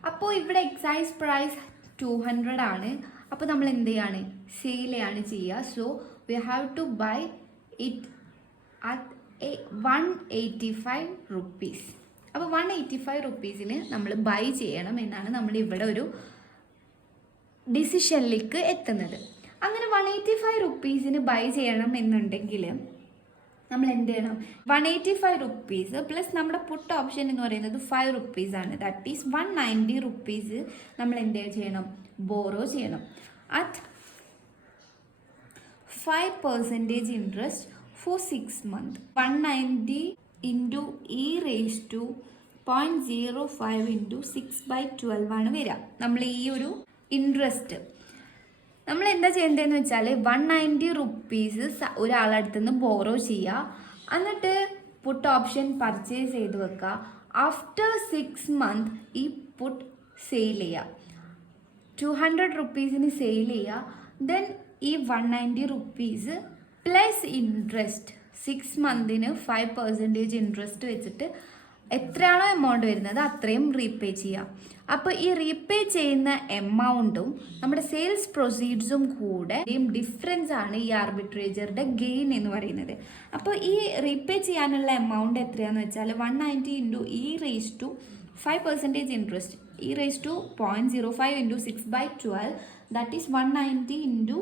അപ്പോൾ ഇവിടെ എക്സൈസ് പ്രൈസ് 200 ആണ്. അപ്പോൾ നമ്മൾ എന്ത് ചെയ്യാണ്? സെയിൽ ചെയ്യാണ് ചെയ്യുക. So we have to buy it at 185 rupees. അപ്പോൾ 185 rupeesന് നമ്മൾ ബൈ ചെയ്യണം എന്നാണ് നമ്മൾ ഇവിടെ ഒരു ഡിസിഷനിലേക്ക് എത്തുന്നത്. അങ്ങനെ 185 rupeesന് ബൈ ചെയ്യണം എന്നുണ്ടെങ്കിൽ നമ്മൾ എന്ത് ചെയ്യണം? 185 rupees പ്ലസ് നമ്മുടെ പുട്ട് ഓപ്ഷൻ എന്ന് പറയുന്നത് 5 rupees ആണ്. ദാറ്റ് ഈസ് 190 rupees നമ്മൾ എന്ത് ചെയ്യണം? ബോറോ ചെയ്യണം at 5% interest for 6 months. 190 into e raised to 0.05 into 6/12 ആണ് വരിക. നമ്മൾ ഈ ഒരു ഇൻട്രസ്റ്റ് നമ്മൾ എന്താ ചെയ്യേണ്ടതെന്ന് വെച്ചാൽ 190 rupees ഒരാളടുത്ത് നിന്ന് ബോറോ ചെയ്യുക, എന്നിട്ട് പുട്ട് ഓപ്ഷൻ പർച്ചേസ് ചെയ്ത് വെക്കുക. ആഫ്റ്റർ 6 months ഈ പുട്ട് സെയിൽ ചെയ്യുക, 200 rupeesന് സെയിൽ ചെയ്യുക. ദെൻ ഈ 190 rupees പ്ലസ് ഇൻട്രസ്റ്റ് 6 monthsന് 5% ഇൻട്രസ്റ്റ് വെച്ചിട്ട് എത്രയാണോ എമൗണ്ട് വരുന്നത് അത്രയും റീപേ ചെയ്യുക. അപ്പോൾ ഈ റീപേ ചെയ്യുന്ന എമൗണ്ടും നമ്മുടെ സെയിൽസ് പ്രൊസീഡ്സും കൂടെ ഡിഫറൻസ് ആണ് ഈ ആർബിട്രേജറുടെ ഗെയിൻ എന്ന് പറയുന്നത്. അപ്പോൾ ഈ റീപേ ചെയ്യാനുള്ള എമൗണ്ട് എത്രയാണെന്ന് വെച്ചാൽ 190 into e raised to 5% interest, e raised to 0.05 into 6/12, that is 190 into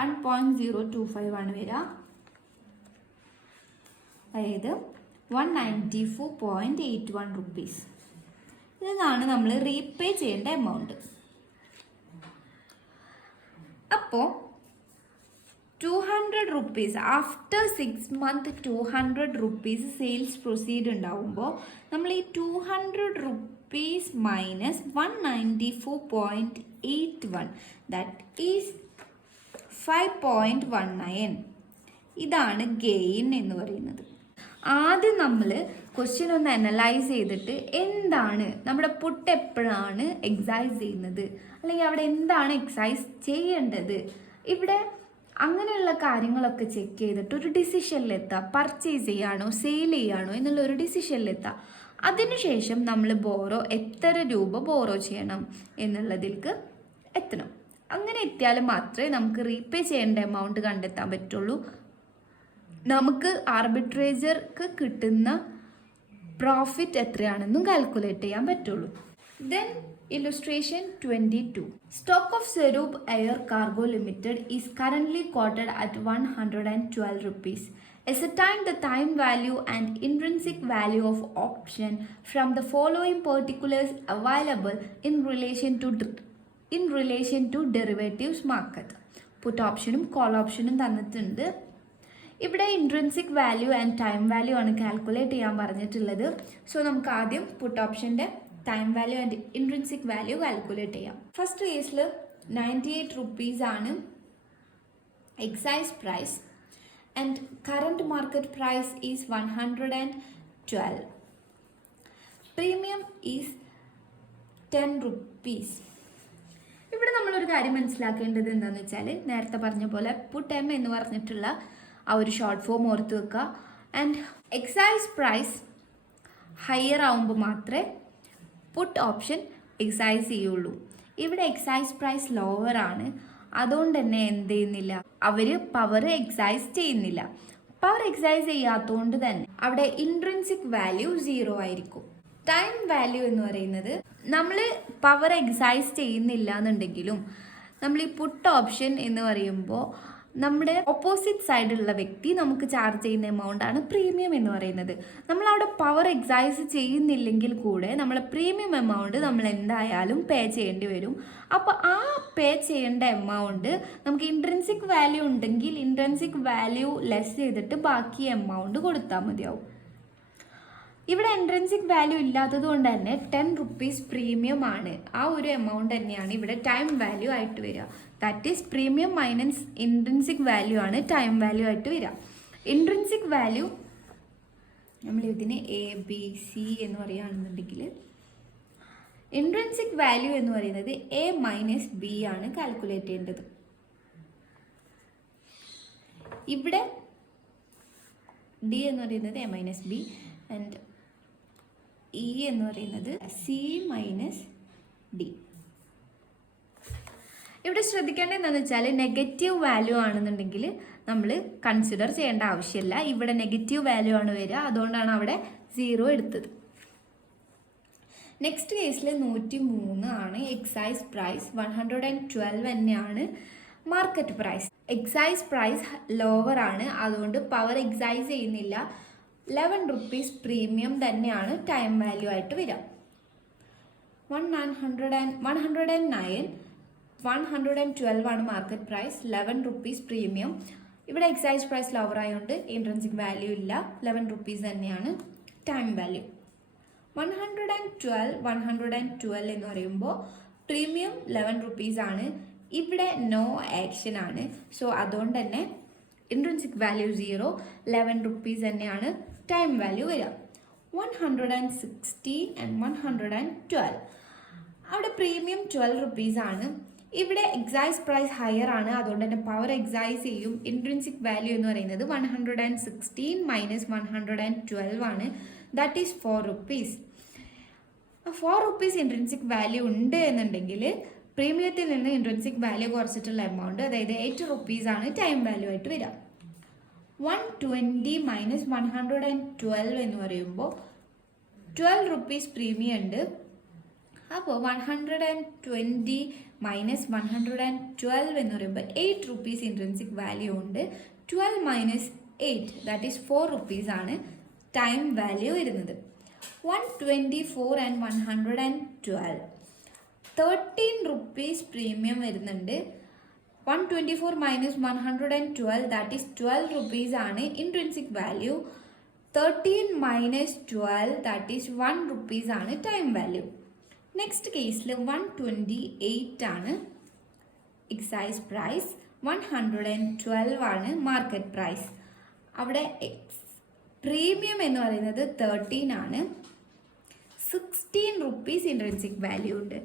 1.025 ആണ് വരിക. അതായത് 194.81 rupees. ഇതാണ് നമ്മൾ റീപേ ചെയ്യേണ്ട എമൗണ്ട്. അപ്പോൾ 200 rupees after 6 months 200 rupees sales proceed ഉണ്ടാവുമ്പോൾ നമ്മൾ ഈ 200 rupees മൈനസ് 194.81 ദാറ്റ് ഈസ് 5.19 ഇതാണ് ഗെയിൻ എന്ന് പറയുന്നത്. ആദ്യം നമ്മൾ ക്വസ്റ്റ്യൻ ഒന്ന് അനലൈസ് ചെയ്തിട്ട് എന്താണ് നമ്മുടെ പുട്ട് എപ്പോഴാണ് എക്സൈസ് ചെയ്യുന്നത്, അല്ലെങ്കിൽ അവിടെ എന്താണ് എക്സൈസ് ചെയ്യേണ്ടത്, ഇവിടെ അങ്ങനെയുള്ള കാര്യങ്ങളൊക്കെ ചെക്ക് ചെയ്തിട്ട് ഒരു ഡിസിഷനിലെത്താം. പർച്ചേസ് ചെയ്യാണോ സെയിൽ ചെയ്യാണോ എന്നുള്ള ഒരു ഡിസിഷനിലെത്താം. അതിനുശേഷം നമ്മൾ എത്ര രൂപ ബോറോ ചെയ്യണം എന്നുള്ളതിലേക്ക് എത്തണം. അങ്ങനെ എത്തിയാൽ മാത്രമേ നമുക്ക് റീപേ ചെയ്യേണ്ട എമൗണ്ട് കണ്ടെത്താൻ പറ്റുള്ളൂ, നമുക്ക് ആർബിട്രേജർക്ക് കിട്ടുന്ന പ്രോഫിറ്റ് എത്രയാണെന്നും കാൽക്കുലേറ്റ് ചെയ്യാൻ പറ്റുള്ളൂ. Then illustration 22. Stock of Sarup Air Cargo Limited is currently quoted at 112 rupees. Ascertain the time value and intrinsic value of option from the following particulars available in relation to derivatives market. Put optionum call optionum തന്നിട്ടുണ്ട്. ഇവിടെ intrinsic value and time value ആണ് calculate ചെയ്യാൻ പറഞ്ഞിട്ടുള്ളത്. So നമുക്ക് ആദ്യം put ഓപ്ഷൻ്റെ time value and intrinsic value calculate ചെയ്യാം. First കേസിൽ 98 rupees ആണ് excise price and current market price is 112. Premium is 10 rupees. ഇവിടെ നമ്മളൊരു കാര്യം മനസ്സിലാക്കേണ്ടത് എന്താണെന്ന് വെച്ചാൽ നേരത്തെ പറഞ്ഞ പോലെ പുട്ട് എം എന്ന് പറഞ്ഞിട്ടുള്ള ആ ഒരു ഷോർട്ട് ഫോം ഓർത്ത് വെക്കുക. ആൻഡ് എക്സൈസ് പ്രൈസ് ഹയർ ആവുമ്പോൾ മാത്രമേ പുട്ട് ഓപ്ഷൻ എക്സൈസ് ചെയ്യുള്ളൂ. ഇവിടെ എക്സൈസ് പ്രൈസ് ലോവർ ആണ്, അതുകൊണ്ട് തന്നെ എന്ത് ചെയ്യുന്നില്ല, അവർ പവർ എക്സൈസ് ചെയ്യുന്നില്ല. പവർ എക്സൈസ് ചെയ്യാത്തതുകൊണ്ട് തന്നെ അവിടെ ഇൻട്രിൻസിക് വാല്യൂ 0 ആയിരിക്കും. ടൈം വാല്യൂ എന്ന് പറയുന്നത് നമ്മൾ പവർ എക്സൈസ് ചെയ്യുന്നില്ല എന്നുണ്ടെങ്കിലും നമ്മൾ ഈ പുട്ട് ഓപ്ഷൻ എന്ന് പറയുമ്പോൾ നമ്മുടെ ഓപ്പോസിറ്റ് സൈഡിലുള്ള വ്യക്തി നമുക്ക് ചാർജ് ചെയ്യുന്ന എമൗണ്ട് ആണ് പ്രീമിയം എന്ന് പറയുന്നത്. നമ്മളവിടെ പവർ എക്സൈസ് ചെയ്യുന്നില്ലെങ്കിൽ കൂടെ നമ്മളെ പ്രീമിയം എമൗണ്ട് നമ്മൾ എന്തായാലും പേ ചെയ്യേണ്ടി വരും. അപ്പോൾ ആ പേ ചെയ്യേണ്ട എമൗണ്ട് നമുക്ക് ഇൻട്രിൻസിക് വാല്യൂ ഉണ്ടെങ്കിൽ ഇൻട്രിൻസിക് വാല്യൂ ലെസ് ചെയ്തിട്ട് ബാക്കി എമൗണ്ട് കൊടുത്താൽ മതിയാവും. ഇവിടെ ഇൻട്രിൻസിക് വാല്യൂ ഇല്ലാത്തത് കൊണ്ട് തന്നെ 10 rupees പ്രീമിയം ആണ്. ആ ഒരു എമൗണ്ട് തന്നെയാണ് ഇവിടെ ടൈം വാല്യൂ ആയിട്ട് വരിക. That is premium minus intrinsic value ആണ് ടൈം വാല്യൂ ആയിട്ട് വരിക. ഇൻട്രിൻസിക് വാല്യൂ നമ്മൾ ഇതിന് ABC എന്ന് പറയുകയാണെന്നുണ്ടെങ്കിൽ ഇൻട്രിൻസിക് വാല്യൂ എന്ന് പറയുന്നത് എ മൈനസ് ബി ആണ് കാൽക്കുലേറ്റ് ചെയ്യേണ്ടത്. ഇവിടെ ഡി എന്ന് പറയുന്നത് A minus B and E എന്ന് പറയുന്നത് സി മൈനസ് ഡി. ഇവിടെ ശ്രദ്ധിക്കേണ്ടത് എന്താണെന്ന് വെച്ചാൽ നെഗറ്റീവ് വാല്യൂ ആണെന്നുണ്ടെങ്കിൽ നമ്മൾ കൺസിഡർ ചെയ്യേണ്ട ആവശ്യമില്ല. ഇവിടെ നെഗറ്റീവ് വാല്യൂ ആണ് വരിക, അതുകൊണ്ടാണ് അവിടെ 0 എടുത്തത്. നെക്സ്റ്റ് കേസിൽ 103 ആണ് എക്സൈസ് പ്രൈസ്, 112 തന്നെയാണ് market price. Exercise price lower ആണ്, അതുകൊണ്ട് പവർ എക്സൈസ് ചെയ്യുന്നില്ല. 11 റുപ്പീസ് പ്രീമിയം തന്നെയാണ് ടൈം വാല്യൂ ആയിട്ട് വരിക. 109 112 ആണ് മാർക്കറ്റ് പ്രൈസ്, 11 റുപ്പീസ് പ്രീമിയം. ഇവിടെ എക്സൈസ് പ്രൈസ് ലോവർ ആയതുകൊണ്ട് ഇൻട്രിൻസിക് വാല്യൂ ഇല്ല, 11 റുപ്പീസ് തന്നെയാണ് ടൈം വാല്യൂ. 112 എന്ന് പറയുമ്പോൾ പ്രീമിയം 11 റുപ്പീസ് ആണ്. ഇവിടെ നോ ആക്ഷൻ ആണ്, സോ അതുകൊണ്ട് തന്നെ ഇൻട്രിൻസിക് വാല്യൂ 0, 11 റുപ്പീസ് തന്നെയാണ് ടൈം വാല്യൂ വരിക. 116 ആൻഡ് 112 അവിടെ പ്രീമിയം 12 റുപ്പീസ് ആണ്. ഇവിടെ എക്സൈസ് പ്രൈസ് ഹയർ ആണ്, അതുകൊണ്ട് തന്നെ പവർ എക്സൈസ് ചെയ്യും. ഇൻട്രിൻസിക് വാല്യൂ എന്ന് പറയുന്നത് 116 മൈനസ് 112 ആണ്, that is 4 rupees. 4 rupees intrinsic value ഉണ്ട് എന്നുണ്ടെങ്കിൽ പ്രീമിയത്തിൽ നിന്ന് ഇൻട്രിൻസിക് വാല്യൂ കുറച്ചിട്ടുള്ള എമൗണ്ട്, അതായത് 8 റുപ്പീസ് ആണ് ടൈം വാല്യൂ ആയിട്ട് വരിക. 120 മൈനസ് 112 എന്ന് പറയുമ്പോൾ 12 റുപ്പീസ് പ്രീമിയം ഉണ്ട്. അപ്പോൾ 120 മൈനസ് 112 എന്ന് പറയുമ്പോൾ 8 റുപ്പീസ് ഇൻട്രിൻസിക് വാല്യൂ ഉണ്ട്. 12 മൈനസ് 8 ദാറ്റ് ഈസ് 4 റുപ്പീസ് ആണ് ടൈം വാല്യൂ വരുന്നത്. 124 ആൻഡ് 112 13 റുപ്പീസ് പ്രീമിയം വരുന്നുണ്ട്. 124 മൈനസ് 112 ദാറ്റ് ഈസ് 12 റുപ്പീസ് ആണ് intrinsic value. 13 minus 12 that is 1 rupees ആണ് ടൈം വാല്യൂ. നെക്സ്റ്റ് കേസിൽ 128 ആണ് എക്സൈസ് പ്രൈസ്, 112 ആണ് മാർക്കറ്റ് പ്രൈസ്. അവിടെ പ്രീമിയം എന്ന് പറയുന്നത് 13 ആണ്, 16 റുപ്പീസ് ഇൻട്രിൻസിക് വാല്യൂ ഉണ്ട്.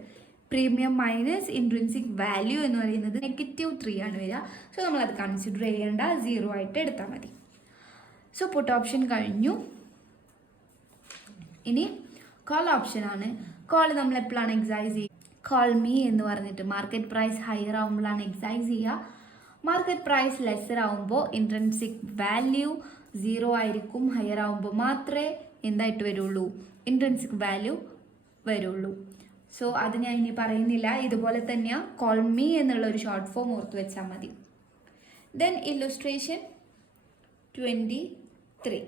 പ്രീമിയം മൈനസ് ഇൻട്രിൻസിക് വാല്യൂ എന്ന് പറയുന്നത് -3 ആണ് വരിക. സോ നമ്മളത് കൺസിഡർ ചെയ്യേണ്ട, 0 ആയിട്ട് എടുത്താൽ മതി. സോ പുട്ട് ഓപ്ഷൻ കഴിഞ്ഞു. ഇനി കോൾ ഓപ്ഷൻ ആണ്. കോൾ നമ്മൾ എപ്പോഴാണ് എക്സൈസ് ചെയ്യുക? കോൾ മീ എന്ന് പറഞ്ഞിട്ട് മാർക്കറ്റ് പ്രൈസ് ഹയർ ആകുമ്പോഴാണ് എക്സൈസ് ചെയ്യുക. മാർക്കറ്റ് പ്രൈസ് ലെസ്സർ ആകുമ്പോൾ ഇൻട്രിൻസിക് വാല്യൂ 0 ആയിരിക്കും. ഹയർ ആകുമ്പോൾ മാത്രമേ എന്തായിട്ട് വരുള്ളൂ? ഇൻട്രിൻസിക് വാല്യൂ വരുള്ളൂ. സോ അത് ഞാൻ ഇനി പറയുന്നില്ല. ഇതുപോലെ തന്നെയാണ് കോൾ മീ എന്നുള്ള ഒരു ഷോർട്ട് ഫോം ഓർത്ത് വെച്ചാൽ മതി. Then illustration 23.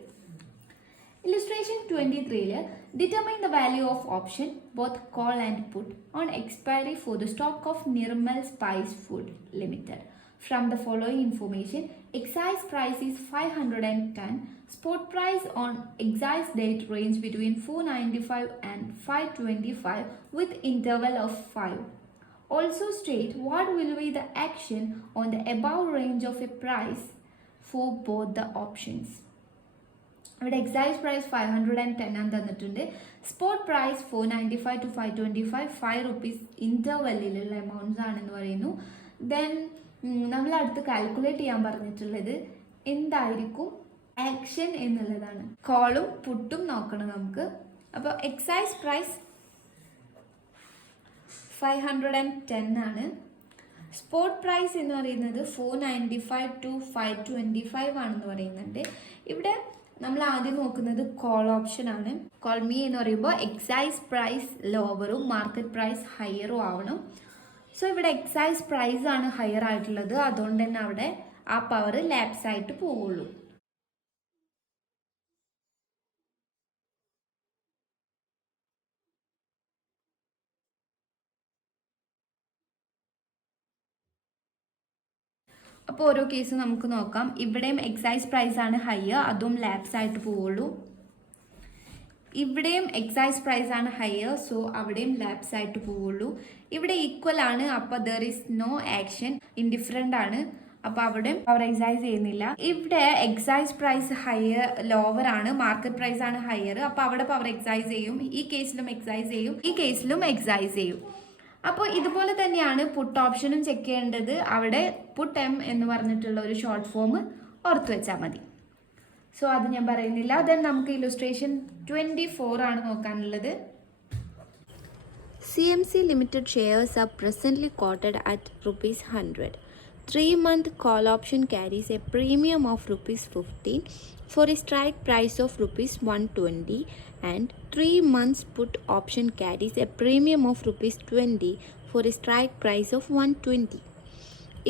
Illustration 23 determine the value of option both call and put on expiry for the stock of Nirmal Spice Food Limited. From the following information, excise price is 510, spot price on excise date range between 495 and 525 with interval of 5. Also state what will be the action on the above range of a price for both the options. ഇവിടെ excise price 510 ആണ് തന്നിട്ടുണ്ട്. Spot price 495 to 525, 5 rupees ഇൻ്റർവെല്ലിലുള്ള amounts ആണെന്ന് പറയുന്നു. Then നമ്മൾ അടുത്ത് calculate ചെയ്യാൻ പറഞ്ഞിട്ടുള്ളത് എന്തായിരിക്കും ആക്ഷൻ എന്നുള്ളതാണ്. കോളും പുട്ടും നോക്കണം നമുക്ക്. അപ്പോൾ എക്സൈസ് പ്രൈസ് 510 ആണ്. സ്പോട്ട് പ്രൈസ് എന്ന് പറയുന്നത് 495 to 525 ആണെന്ന് പറയുന്നുണ്ട്. ഇവിടെ നമ്മൾ ആദ്യം നോക്കുന്നത് കോൾ ഓപ്ഷൻ ആണ്. കോൾ മീ എന്ന് പറയുമ്പോൾ എക്സൈസ് പ്രൈസ് ലോവറും മാർക്കറ്റ് പ്രൈസ് ഹയറും ആവണം. സോ ഇവിടെ എക്സൈസ് പ്രൈസ് ആണ് ഹയർ ആയിട്ടുള്ളത്, അതുകൊണ്ട് തന്നെ അവിടെ ആ പവർ ലാപ്സ് ആയിട്ട് പോവുള്ളൂ. അപ്പോൾ ഓരോ കേസ് നമുക്ക് നോക്കാം. ഇവിടെയും എക്സൈസ് പ്രൈസ് ആണ് ഹയർ, അതും ലാപ്സ് ആയിട്ട് പോവുള്ളൂ. ഇവിടെയും എക്സൈസ് പ്രൈസ് ആണ് ഹയർ, സോ അവിടെയും ലാപ്സ് ആയിട്ട് പോവുള്ളൂ. ഇവിടെ ഈക്വൽ ആണ്, അപ്പോൾ there is no action, indifferent ആണ്, അപ്പോൾ അവിടെ അവർ എക്സൈസ് ചെയ്യുന്നില്ല. ഇവിടെ എക്സൈസ് പ്രൈസ് ഹയർ ലോവർ ആണ്, മാർക്കറ്റ് പ്രൈസ് ആണ് ഹയർ. അപ്പോൾ അവിടെ പവർ എക്സൈസ് ചെയ്യും, ഈ കേസിലും എക്സൈസ് ചെയ്യും, ഈ കേസിലും എക്സൈസ് ചെയ്യും. അപ്പോൾ ഇതുപോലെ തന്നെയാണ് പുട്ട് ഓപ്ഷനും ചെക്ക് ചെയ്യേണ്ടത്. അവിടെ പുട്ട് എം എന്ന് പറഞ്ഞിട്ടുള്ള ഒരു ഷോർട്ട് ഫോം ഓർത്ത് വെച്ചാൽ മതി. സോ അത് ഞാൻ പറയുന്നില്ല. ദെൻ നമുക്ക് ഇല്ലുസ്ട്രേഷൻ 24 ആണ് നോക്കാനുള്ളത്. CMC Limited shares are presently quoted at rupees 100. 3-month call option carries a premium of rupees 15 for a strike price of rupees 120, and 3 months put option carries a premium of rupees 20 for a strike price of 120.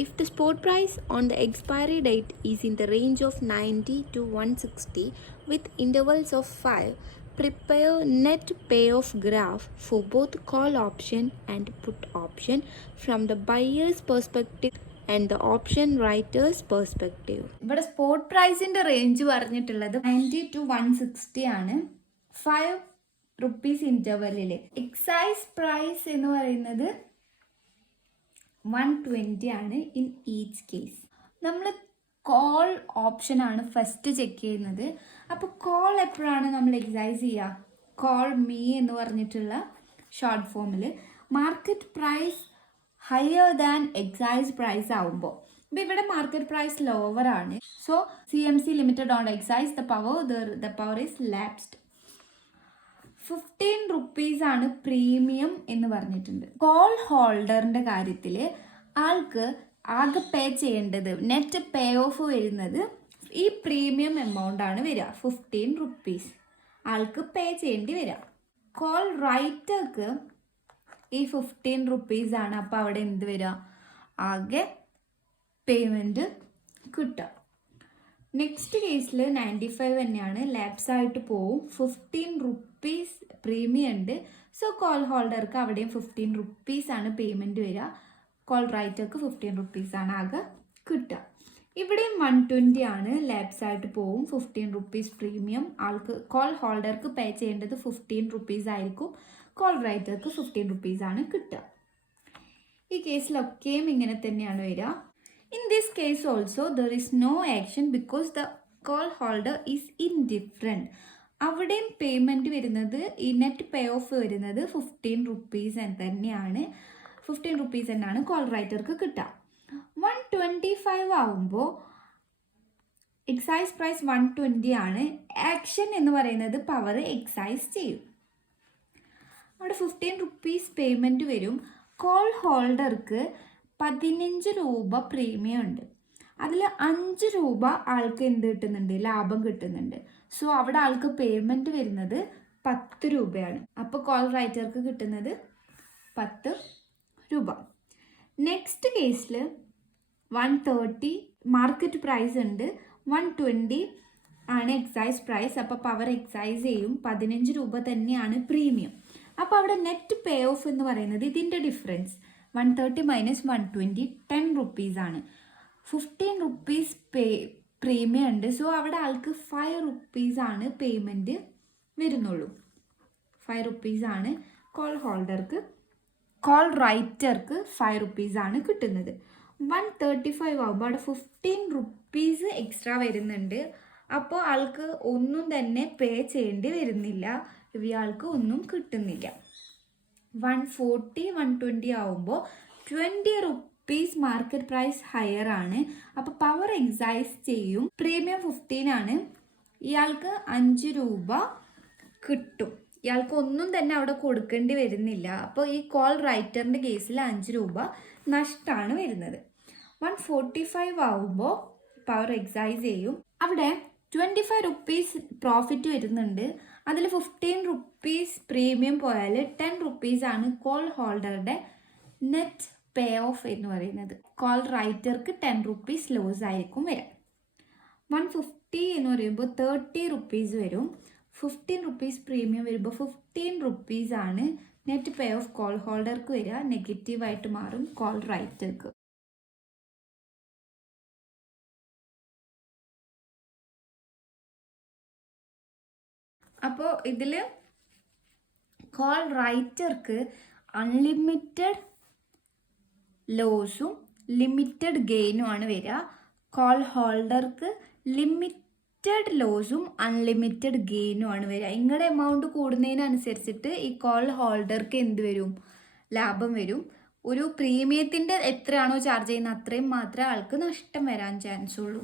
If the spot price on the expiry date is in the range of 90 to 160 with intervals of 5, prepare net payoff graph for both call option and put option from the buyer's perspective and the option writer's perspective. ഇവിടെ spot പ്രൈസിന്റെ range പറഞ്ഞിട്ടുള്ളത് 90 to 160 ആണ്, 5 rupees ഇന്റർവെല്ലിൽ. Excise price എന്ന് പറയുന്നത് 120 ആണ് in each case. നമ്മൾ call option ആണ് first check ചെയ്യുന്നത്. അപ്പോൾ കോൾ എപ്പോഴാണ് നമ്മൾ എക്സൈസ് ചെയ്യുക? കോൾ മീ എന്ന് പറഞ്ഞിട്ടുള്ള ഷോർട്ട് ഫോമിൽ market price higher than exercise price ആവുമ്പോൾ. അപ്പോൾ ഇവിടെ മാർക്കറ്റ് പ്രൈസ് ലോവർ ആണ്. So CMC limited on exercise the power is lapsed. 15 rupees ആണ് പ്രീമിയം എന്ന് പറഞ്ഞിട്ടുണ്ട്. കോൾ ഹോൾഡറിൻ്റെ കാര്യത്തിൽ ആൾക്ക് ആകെ പേ ചെയ്യേണ്ടത്, നെറ്റ് പേ ഓഫ് വരുന്നത് ഈ പ്രീമിയം എമൗണ്ട് ആണ് വരിക, 15 റുപ്പീസ് ആൾക്ക് പേ ചെയ്യേണ്ടി വരിക. കോൾ റൈറ്റർക്ക് ഈ 15 റുപ്പീസ് ആണ്. അപ്പോൾ അവിടെ എന്ത് വരിക? ആകെ പേയ്മെൻറ്റ് കിട്ടുക. നെക്സ്റ്റ് കേസിൽ 95 തന്നെയാണ്, ലാപ്സ് ആയിട്ട് പോവും. 15 റുപ്പീസ് പ്രീമിയം ഉണ്ട്. സോ കോൾ ഹോൾഡർക്ക് അവിടെയും 15 റുപ്പീസ് ആണ് പേയ്മെൻറ്റ് വരിക. കോൾ റൈറ്റർക്ക് 15 റുപ്പീസ് ആണ് ആകെ കിട്ടുക. ഇവിടെയും 120 ആണ്, ലാപ്സ് ആയിട്ട് പോവും. 15 റുപ്പീസ് പ്രീമിയം ആൾക്ക് കോൾ ഹോൾഡർക്ക് പേ ചെയ്യേണ്ടത് 15 റുപ്പീസ് ആയിരിക്കും. കോൾ റൈറ്റർക്ക് 15 റുപ്പീസ് ആണ് കിട്ടുക. ഈ കേസിലൊക്കെയും ഇങ്ങനെ തന്നെയാണ് വരിക. In this case also there is no action because the call holder is indifferent. അവിടെയും പേയ്മെൻറ്റ് വരുന്നത്, ഈ നെറ്റ് പേ ഓഫ് വരുന്നത് 15 റുപ്പീസ് തന്നെയാണ്. 15 റുപ്പീസ് തന്നെയാണ് കോൾ റൈറ്റർക്ക് കിട്ടുക. 125 ആവുമ്പോൾ എക്സൈസ് പ്രൈസ് 120 ആണ്. ആക്ഷൻ എന്ന് പറയുന്നത് പവർ എക്സൈസ് ചെയ്യും. അവിടെ 15 റുപ്പീസ് പേയ്മെൻറ്റ് വരും. കോൾ ഹോൾഡർക്ക് 15 രൂപ പ്രീമിയം ഉണ്ട്. അതിൽ 5 രൂപ ആൾക്ക് എന്ത് കിട്ടുന്നുണ്ട്? ലാഭം കിട്ടുന്നുണ്ട്. സോ അവിടെ ആൾക്ക് പേയ്മെൻറ്റ് വരുന്നത് 10 രൂപയാണ്. അപ്പോൾ കോൾ റൈറ്റർക്ക് കിട്ടുന്നത് 10 രൂപ. നെക്സ്റ്റ് കേസിൽ 130 മാർക്കറ്റ് പ്രൈസ് ഉണ്ട്, 120 ആണ് എക്സൈസ് പ്രൈസ്. അപ്പോൾ പവർ എക്സൈസ് ചെയ്യും. 15 രൂപ തന്നെയാണ് പ്രീമിയം. അപ്പോൾ അവിടെ നെറ്റ് പേ ഓഫ് എന്ന് പറയുന്നത് ഇതിൻ്റെ ഡിഫറൻസ് 130 മൈനസ് 120 10 റുപ്പീസ് ആണ്. 15 റുപ്പീസ് പ്രീമിയം ഉണ്ട്. സോ അവിടെ ആൾക്ക് 5 റുപ്പീസ് ആണ് പേയ്മെൻറ്റ് വരുന്നുള്ളൂ. 5 റുപ്പീസ് ആണ് കോൾ ഹോൾഡർക്ക്, കോൾ റൈറ്റർക്ക് 5 റുപ്പീസ് ആണ് കിട്ടുന്നത്. 135 ആകുമ്പോൾ അവിടെ 15 റുപ്പീസ് എക്സ്ട്രാ വരുന്നുണ്ട്. അപ്പോൾ ആൾക്ക് ഒന്നും തന്നെ പേ ചെയ്യേണ്ടി വരുന്നില്ല, ഇയാൾക്ക് ഒന്നും കിട്ടുന്നില്ല. 140 120 ആവുമ്പോൾ 20 റുപ്പീസ് മാർക്കറ്റ് പ്രൈസ് ഹയർ ആണ്. അപ്പോൾ പവർ എക്സൈസ് ചെയ്യും. പ്രീമിയം 15 ആണ്, ഇയാൾക്ക് 5 രൂപ കിട്ടും. ഇയാൾക്ക് ഒന്നും തന്നെ അവിടെ കൊടുക്കേണ്ടി വരുന്നില്ല. അപ്പോൾ ഈ കോൾ റൈറ്ററിൻ്റെ കേസിൽ 5 രൂപ നഷ്ടമാണ് വരുന്നത്. 145 ആവുമ്പോൾ പവർ എക്സൈസ് ചെയ്യും. അവിടെ 25 റുപ്പീസ് പ്രോഫിറ്റ് വരുന്നുണ്ട്. അതിൽ 15 റുപ്പീസ് പ്രീമിയം പോയാൽ 10 റുപ്പീസ് ആണ് കോൾ ഹോൾഡറുടെ നെറ്റ് പേ ഓഫ് എന്ന് പറയുന്നത്. കോൾ റൈറ്റർക്ക് 10 റുപ്പീസ് ലോസ് ആയിരിക്കും വരാം. 150 എന്ന് പറയുമ്പോൾ 30 റുപ്പീസ് വരും. 15 റുപ്പീസ് പ്രീമിയം വരുമ്പോൾ 15 റുപ്പീസ് ആണ് നെറ്റ് പേ ഓഫ് കോൾ ഹോൾഡർക്ക് വരിക. നെഗറ്റീവായിട്ട് മാറും കോൾ റൈറ്റർക്ക്. അപ്പോൾ ഇതിൽ കോൾ റൈറ്റർക്ക് അൺലിമിറ്റഡ് ലോസും ലിമിറ്റഡ് ഗെയിനും ആണ് വരിക. കോൾ ഹോൾഡർക്ക് ലിമിറ്റഡ് ലോസും അൺലിമിറ്റഡ് ഗെയിനും ആണ് വരിക. നിങ്ങളുടെ എമൗണ്ട് കൂടുന്നതിനനുസരിച്ചിട്ട് ഈ കോൾ ഹോൾഡർക്ക് എന്ത് വരും? ലാഭം വരും. ഒരു പ്രീമിയത്തിൻ്റെ എത്രയാണോ ചാർജ് ചെയ്യുന്നത് അത്രയും മാത്രമേ ആൾക്ക് നഷ്ടം വരാൻ ചാൻസ് ഉള്ളൂ.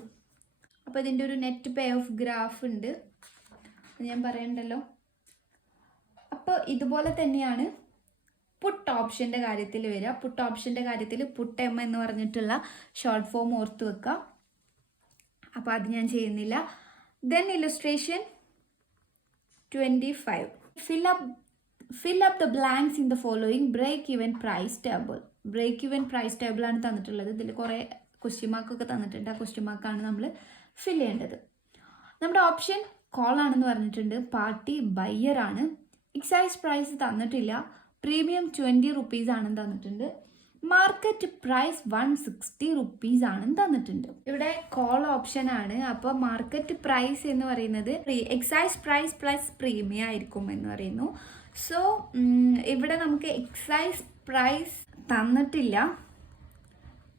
അപ്പോൾ ഇതിൻ്റെ ഒരു നെറ്റ് പേ ഓഫ് ഗ്രാഫ് ഉണ്ട്, ഞാൻ പറയണ്ടല്ലോ. അപ്പോൾ ഇതുപോലെ തന്നെയാണ് പുട്ട് ഓപ്ഷൻ്റെ കാര്യത്തിൽ വരിക. പുട്ട് ഓപ്ഷൻ്റെ കാര്യത്തിൽ പുട്ട് എം എന്ന് പറഞ്ഞിട്ടുള്ള ഷോർട്ട് ഫോം ഓർത്ത് വെക്കുക. അപ്പോൾ അത് ഞാൻ ചെയ്യുന്നില്ല. Then illustration 25. Fill up the blanks in the following break-even price table. Break-even price table ആണ് തന്നിട്ടുള്ളത്. ഇതിൽ കുറേ ക്വസ്റ്റ്യൻ മാർക്കൊക്കെ തന്നിട്ടുണ്ട്. ആ ക്വസ്റ്റ്യൻ മാർക്കാണ് നമ്മൾ ഫിൽ ചെയ്യേണ്ടത്. നമ്മുടെ ഓപ്ഷൻ കോൾ ആണെന്ന് പറഞ്ഞിട്ടുണ്ട്. പാർട്ടി ബയ്യർ ആണ്. എക്സൈസ് പ്രൈസ് തന്നിട്ടില്ല. പ്രീമിയം 20 റുപ്പീസ് ആണെന്ന് തന്നിട്ടുണ്ട്. മാർക്കറ്റ് പ്രൈസ് 160 റുപ്പീസ് ആണെന്ന് തന്നിട്ടുണ്ട്. ഇവിടെ കോൾ ഓപ്ഷൻ ആണ്. അപ്പോൾ മാർക്കറ്റ് പ്രൈസ് എന്ന് പറയുന്നത് എക്സൈസ് പ്രൈസ് പ്ലസ് പ്രീമിയം ആയിരിക്കും എന്ന് പറയുന്നു. സോ ഇവിടെ നമുക്ക് എക്സൈസ് പ്രൈസ് തന്നിട്ടില്ല.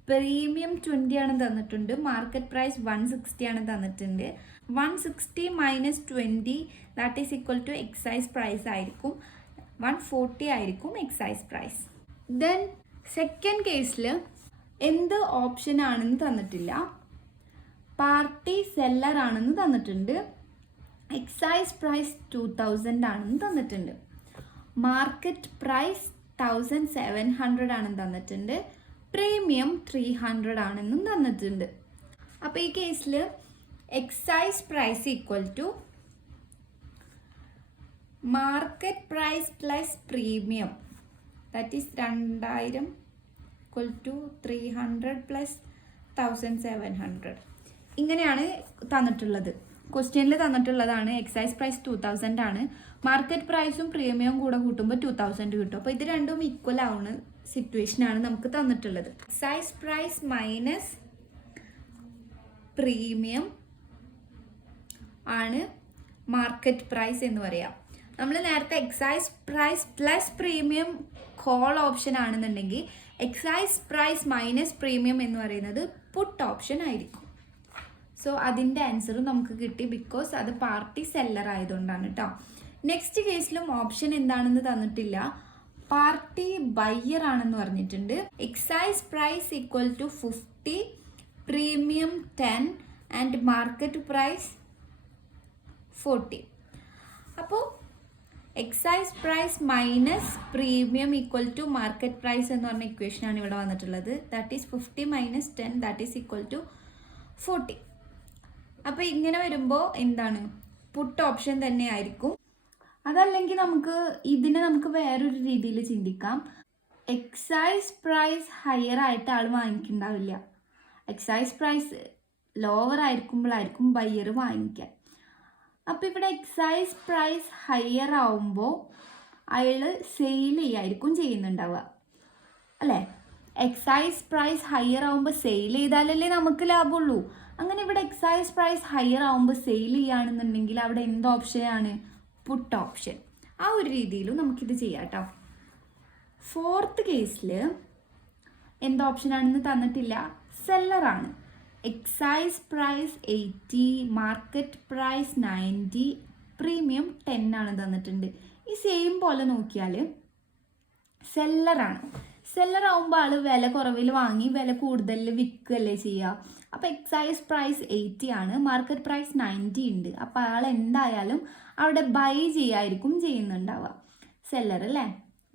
പ്രീമിയം 20 ആണ് തന്നിട്ടുണ്ട്. മാർക്കറ്റ് പ്രൈസ് 160 ആണ് തന്നിട്ടുണ്ട്. 160 minus 20 that is equal to exercise price ആയിരിക്കും. 140 ആയിരിക്കും എക്സൈസ് പ്രൈസ്. ദെൻ സെക്കൻഡ് കേസിൽ എന്ത് ഓപ്ഷൻ ആണെന്ന് തന്നിട്ടില്ല. പാർട്ടി സെല്ലർ ആണെന്ന് തന്നിട്ടുണ്ട്. എക്സൈസ് പ്രൈസ് 2000 ആണെന്ന് തന്നിട്ടുണ്ട്. മാർക്കറ്റ് പ്രൈസ് 1700 ആണെന്ന് തന്നിട്ടുണ്ട്. പ്രീമിയം 300 ആണെന്നും തന്നിട്ടുണ്ട്. അപ്പോൾ ഈ കേസിൽ exercise price equal to market price plus premium that is 2000 equal to 300 plus 1700. ഇങ്ങനെയാണ് തന്നിട്ടുള്ളത്. ക്വസ്റ്റ്യനിൽ തന്നിട്ടുള്ളതാണ്. എക്സൈസ് പ്രൈസ് 2000 ആണ്. മാർക്കറ്റ് പ്രൈസും പ്രീമിയവും കൂടെ കൂട്ടുമ്പോൾ 2000 കിട്ടും. അപ്പോൾ ഇത് രണ്ടും ഈക്വൽ ആവുന്ന സിറ്റുവേഷനാണ് നമുക്ക് തന്നിട്ടുള്ളത്. എക്സൈസ് പ്രൈസ് മൈനസ് പ്രീമിയം ആണ് മാർക്കറ്റ് പ്രൈസ് എന്ന് പറയാം. നമ്മൾ നേരത്തെ exercise price plus premium call option ആണെന്നുണ്ടെങ്കിൽ എക്സൈസ് പ്രൈസ് മൈനസ് പ്രീമിയം എന്ന് പറയുന്നത് പുട്ട് ഓപ്ഷൻ ആയിരിക്കും. സോ അതിൻ്റെ ആൻസറും നമുക്ക് കിട്ടി, ബിക്കോസ് അത് പാർട്ടി സെല്ലർ ആയതുകൊണ്ടാണ് കേട്ടോ. നെക്സ്റ്റ് കേസിലും ഓപ്ഷൻ എന്താണെന്ന് തന്നിട്ടില്ല. പാർട്ടി ബയ്യർ ആണെന്ന് പറഞ്ഞിട്ടുണ്ട്. Exercise price equal to 50, premium 10 and market price 40. അപ്പോൾ exercise price minus premium equal to market price എന്ന് പറഞ്ഞ ഇക്വേഷനാണ് ഇവിടെ വന്നിട്ടുള്ളത്. That is 50 minus 10 that is equal to 40. അപ്പോൾ ഇങ്ങനെ വരുമ്പോൾ എന്താണ്? പുട്ട് ഓപ്ഷൻ തന്നെ ആയിരിക്കും. അതല്ലെങ്കിൽ നമുക്ക് വേറൊരു രീതിയിൽ ചിന്തിക്കാം. എക്സൈസ് പ്രൈസ് ഹയർ ആയിട്ട് ആൾ വാങ്ങിക്കുന്നുണ്ടാവില്ല. എക്സൈസ് പ്രൈസ് ലോവർ ആയിരിക്കുമ്പോഴായിരിക്കും ബയ്യർ വാങ്ങിക്കുക. അപ്പോൾ ഇവിടെ എക്സൈസ് പ്രൈസ് ഹയർ ആവുമ്പോൾ അയാൾ സെയിൽ ചെയ്യായിരിക്കും ചെയ്യുന്നുണ്ടാവുക അല്ലേ? എക്സൈസ് പ്രൈസ് ഹയർ ആവുമ്പോൾ സെയിൽ ചെയ്താലല്ലേ നമുക്ക് ലാഭമുള്ളൂ. അങ്ങനെ ഇവിടെ എക്സൈസ് പ്രൈസ് ഹയർ ആവുമ്പോൾ സെയിൽ ചെയ്യുകയാണെന്നുണ്ടെങ്കിൽ അവിടെ എന്ത് ഓപ്ഷനാണ്? പുട്ട് ഓപ്ഷൻ. ആ ഒരു രീതിയിലും നമുക്കിത് ചെയ്യാം കേട്ടോ. ഫോർത്ത് കേസിൽ എന്ത് ഓപ്ഷനാണെന്ന് തന്നിട്ടില്ല. സെല്ലറാണ്. Excise price 80, market price 90, premium 10 ആണ് തന്നിട്ടുണ്ട്. ഈ സെയിം പോലെ നോക്കിയാൽ സെല്ലറാണ്. സെല്ലർ ആവുമ്പോൾ ആൾ വില കുറവിൽ വാങ്ങി വില കൂടുതലിൽ വിൽക്കുകയല്ലേ ചെയ്യുക. അപ്പോൾ എക്സൈസ് പ്രൈസ് 80 ആണ്, മാർക്കറ്റ് പ്രൈസ് 90 ഉണ്ട്. അപ്പോൾ ആൾ എന്തായാലും അവിടെ ബൈ ചെയ്യായിരിക്കും ചെയ്യുന്നുണ്ടാവുക. സെല്ലർ അല്ലേ?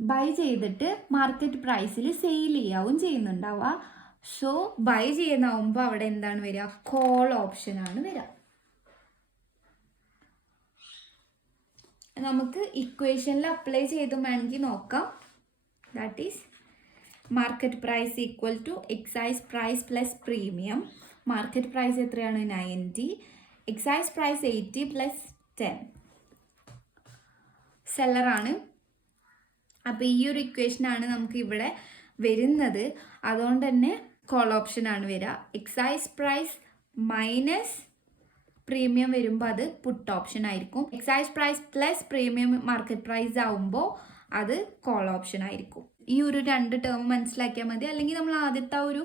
ബൈ ചെയ്തിട്ട് മാർക്കറ്റ് പ്രൈസിൽ സെയിൽ ചെയ്യാവും ചെയ്യുന്നുണ്ടാവുക. സോ ബൈ ചെയ്യുന്നതാവുമ്പോൾ അവിടെ എന്താണ് വരിക? കോൾ ഓപ്ഷനാണ് വരിക. നമുക്ക് ഇക്വേഷനിൽ അപ്ലൈ ചെയ്ത് വേണമെങ്കിൽ നോക്കാം. That is market price equal to exercise price plus premium. Market price എത്രയാണ്? 90. Exercise price 80 plus 10. സെല്ലറാണ്. അപ്പോൾ ഈ ഒരു ഇക്വേഷനാണ് നമുക്ക് ഇവിടെ വരുന്നത്. അതുകൊണ്ട് തന്നെ കോൾ ഓപ്ഷനാണ് വരിക. എക്സൈസ് പ്രൈസ് മൈനസ് പ്രീമിയം വരുമ്പോൾ അത് പുട്ട് ഓപ്ഷൻ ആയിരിക്കും. Exercise price plus premium market price ആവുമ്പോൾ അത് കോൾ ഓപ്ഷൻ ആയിരിക്കും. ഈ ഒരു രണ്ട് ടേം മനസ്സിലാക്കിയാൽ മതി. അല്ലെങ്കിൽ നമ്മൾ ആദ്യത്തെ ഒരു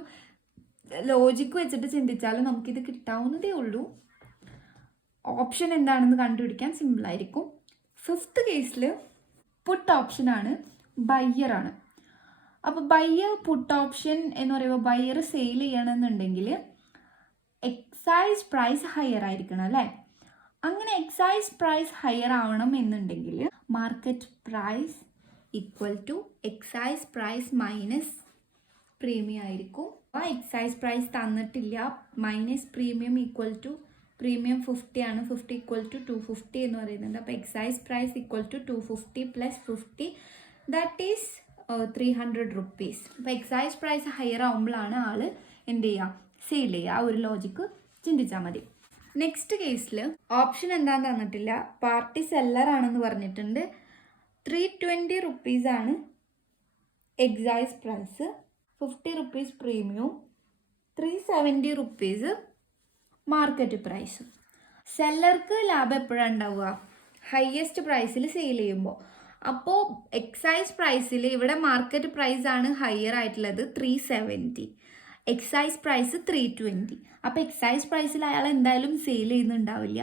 ലോജിക്ക് വെച്ചിട്ട് ചിന്തിച്ചാലും നമുക്കിത് കിട്ടാവുന്നതേ ഉള്ളൂ. ഓപ്ഷൻ എന്താണെന്ന് കണ്ടുപിടിക്കാൻ സിമ്പിളായിരിക്കും. 5th കേസിൽ പുട്ട് ഓപ്ഷനാണ്, ബയ്യറാണ്. അപ്പോൾ ബയ്യർ പുട്ട് ഓപ്ഷൻ എന്ന് പറയുമ്പോൾ ബയ്യർ സെയിൽ ചെയ്യണമെന്നുണ്ടെങ്കിൽ എക്സൈസ് പ്രൈസ് ഹയർ ആയിരിക്കണം അല്ലേ? അങ്ങനെ എക്സൈസ് പ്രൈസ് ഹയർ ആവണം എന്നുണ്ടെങ്കിൽ market price equal to exercise price minus premium ആയിരിക്കും. അപ്പോൾ എക്സൈസ് പ്രൈസ് തന്നിട്ടില്ല, minus premium equal to premium 50 ആണ്, 50 ഈക്വൽ ടു 250 എന്ന് പറയുന്നുണ്ട്. അപ്പോൾ exercise price equal to 250 plus 50 that is 300 rupees. അപ്പോൾ എക്സൈസ് പ്രൈസ് ഹയർ ആവുമ്പോഴാണ് ആൾ എന്ത് ചെയ്യുക, സെയിൽ ചെയ്യുക. ആ ഒരു ലോജിക്ക് ചിന്തിച്ചാൽ മതി. നെക്സ്റ്റ് കേസിൽ ഓപ്ഷൻ എന്താണെന്ന് തന്നിട്ടില്ല, പാർട്ടി സെല്ലർ ആണെന്ന് പറഞ്ഞിട്ടുണ്ട്. 320 റുപ്പീസാണ് excise price, 50 rupees premium, 370 rupees market price. സെല്ലർക്ക് ലാഭം എപ്പോഴാണ് ഉണ്ടാവുക? ഹയസ്റ്റ് പ്രൈസിൽ സെയിൽ ചെയ്യുമ്പോൾ. അപ്പോൾ എക്സൈസ് പ്രൈസിൽ ഇവിടെ മാർക്കറ്റ് പ്രൈസ് ആണ് ഹയർ ആയിട്ടുള്ളത് 370, എക്സൈസ് പ്രൈസ് 320. അപ്പോൾ എക്സൈസ് പ്രൈസിൽ അയാൾ എന്തായാലും സെയിൽ ചെയ്യുന്നുണ്ടാവില്ല.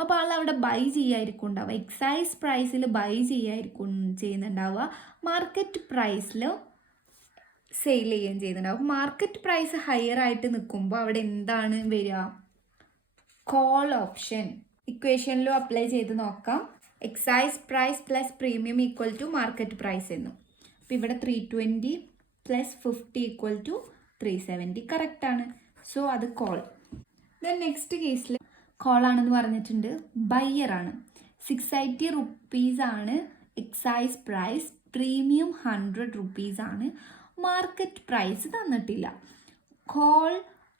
അപ്പോൾ ആൾ അവിടെ ബൈ ചെയ്യായിരിക്കും ഉണ്ടാവുക. എക്സൈസ് പ്രൈസിൽ ബൈ ചെയ്യായിരിക്കും ചെയ്യുന്നുണ്ടാവുക, മാർക്കറ്റ് പ്രൈസിൽ സെയിൽ ചെയ്യുകയും ചെയ്യുന്നുണ്ടാവും. മാർക്കറ്റ് പ്രൈസ് ഹയർ ആയിട്ട് നിൽക്കുമ്പോൾ അവിടെ എന്താണ് വരിക? Call option. ഇക്വേഷനിലും അപ്ലൈ ചെയ്ത് നോക്കാം. Exercise price plus premium equal to market price എന്നും. അപ്പോൾ ഇവിടെ 320 പ്ലസ് 50 ഈക്വൽ ടു 370 കറക്റ്റാണ്. സോ അത് കോൾ. ദെൻ നെക്സ്റ്റ് കേസിൽ കോൾ ആണെന്ന് പറഞ്ഞിട്ടുണ്ട്, ബയ്യറാണ്. 680 റുപ്പീസാണ് എക്സൈസ് പ്രൈസ്, പ്രീമിയം 100 റുപ്പീസാണ്, മാർക്കറ്റ് പ്രൈസ് തന്നിട്ടില്ല. കോൾ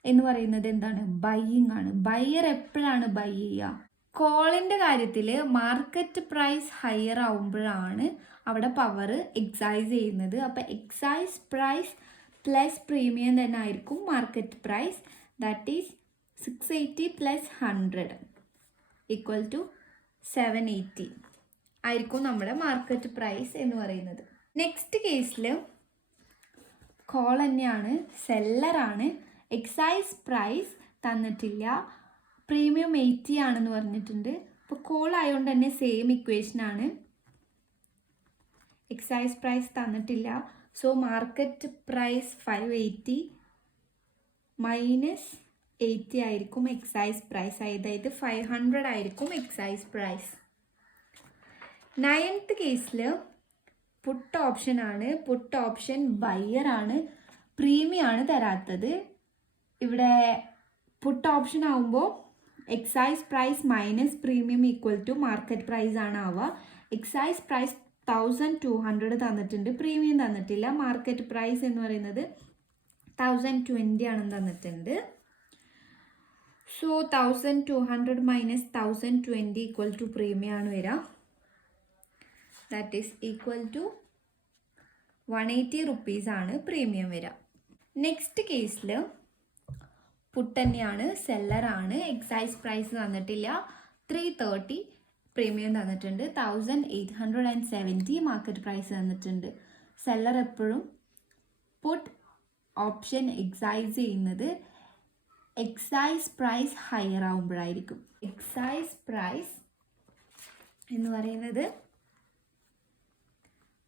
എന്ന് പറയുന്നത് എന്താണ്? ബയ്യിങ് ആണ്. ബയ്യർ എപ്പോഴാണ് ബൈ ചെയ്യുക? കോളിൻ്റെ കാര്യത്തിൽ മാർക്കറ്റ് പ്രൈസ് ഹയർ ആവുമ്പോഴാണ് അവിടെ പവർ എക്സൈസ് ചെയ്യുന്നത്. അപ്പോൾ എക്സൈസ് പ്രൈസ് പ്ലസ് പ്രീമിയം തന്നെ ആയിരിക്കും market price, that is 680 plus 100 equal to 780 ആയിരിക്കും നമ്മുടെ മാർക്കറ്റ് പ്രൈസ് എന്ന് പറയുന്നത്. നെക്സ്റ്റ് കേസിൽ കോൾ തന്നെയാണ്, സെല്ലറാണ്. എക്സൈസ് പ്രൈസ് തന്നിട്ടില്ല, പ്രീമിയം 80 ആണെന്ന് പറഞ്ഞിട്ടുണ്ട്. അപ്പോൾ കോൾ ആയതുകൊണ്ട് തന്നെ സെയിം ഇക്വേഷനാണ്. എക്സൈസ് പ്രൈസ് തന്നിട്ടില്ല, സോ മാർക്കറ്റ് പ്രൈസ് 580 മൈനസ് 80 ആയിരിക്കും എക്സൈസ് പ്രൈസ്, അതായത് 500 ആയിരിക്കും എക്സൈസ് പ്രൈസ്. 9th കേസിൽ പുട്ട് ഓപ്ഷനാണ്. പുട്ട് ഓപ്ഷൻ ബയ്യറാണ്, പ്രീമിയം ആണ് തരാത്തത്. ഇവിടെ പുട്ട് ഓപ്ഷൻ ആവുമ്പോൾ exercise price minus premium equal to market price ആണ് ആവുക. എക്സൈസ് പ്രൈസ് 1200 തന്നിട്ടുണ്ട്, പ്രീമിയം തന്നിട്ടില്ല. മാർക്കറ്റ് പ്രൈസ് എന്ന് പറയുന്നത് 1020 ആണെന്ന് തന്നിട്ടുണ്ട്. So 1200 minus 1020 equal to premium ആണ് വരിക, ദാറ്റ് ഈസ് ഈക്വൽ ടു 180 റുപ്പീസാണ് പ്രീമിയം വരിക. നെക്സ്റ്റ് കേസിൽ പുട്ട് തന്നെയാണ്, സെല്ലറാണ്. എക്സൈസ് പ്രൈസ് തന്നിട്ടില്ല, 330 പ്രീമിയം തന്നിട്ടുണ്ട്, 1870 മാർക്കറ്റ് പ്രൈസ് തന്നിട്ടുണ്ട്. സെല്ലർ എപ്പോഴും പുട്ട് ഓപ്ഷൻ എക്സൈസ് ചെയ്യുന്നത് എക്സൈസ് പ്രൈസ് ഹയർ ആവുമ്പോഴായിരിക്കും. എക്സൈസ് പ്രൈസ് എന്ന് പറയുന്നത്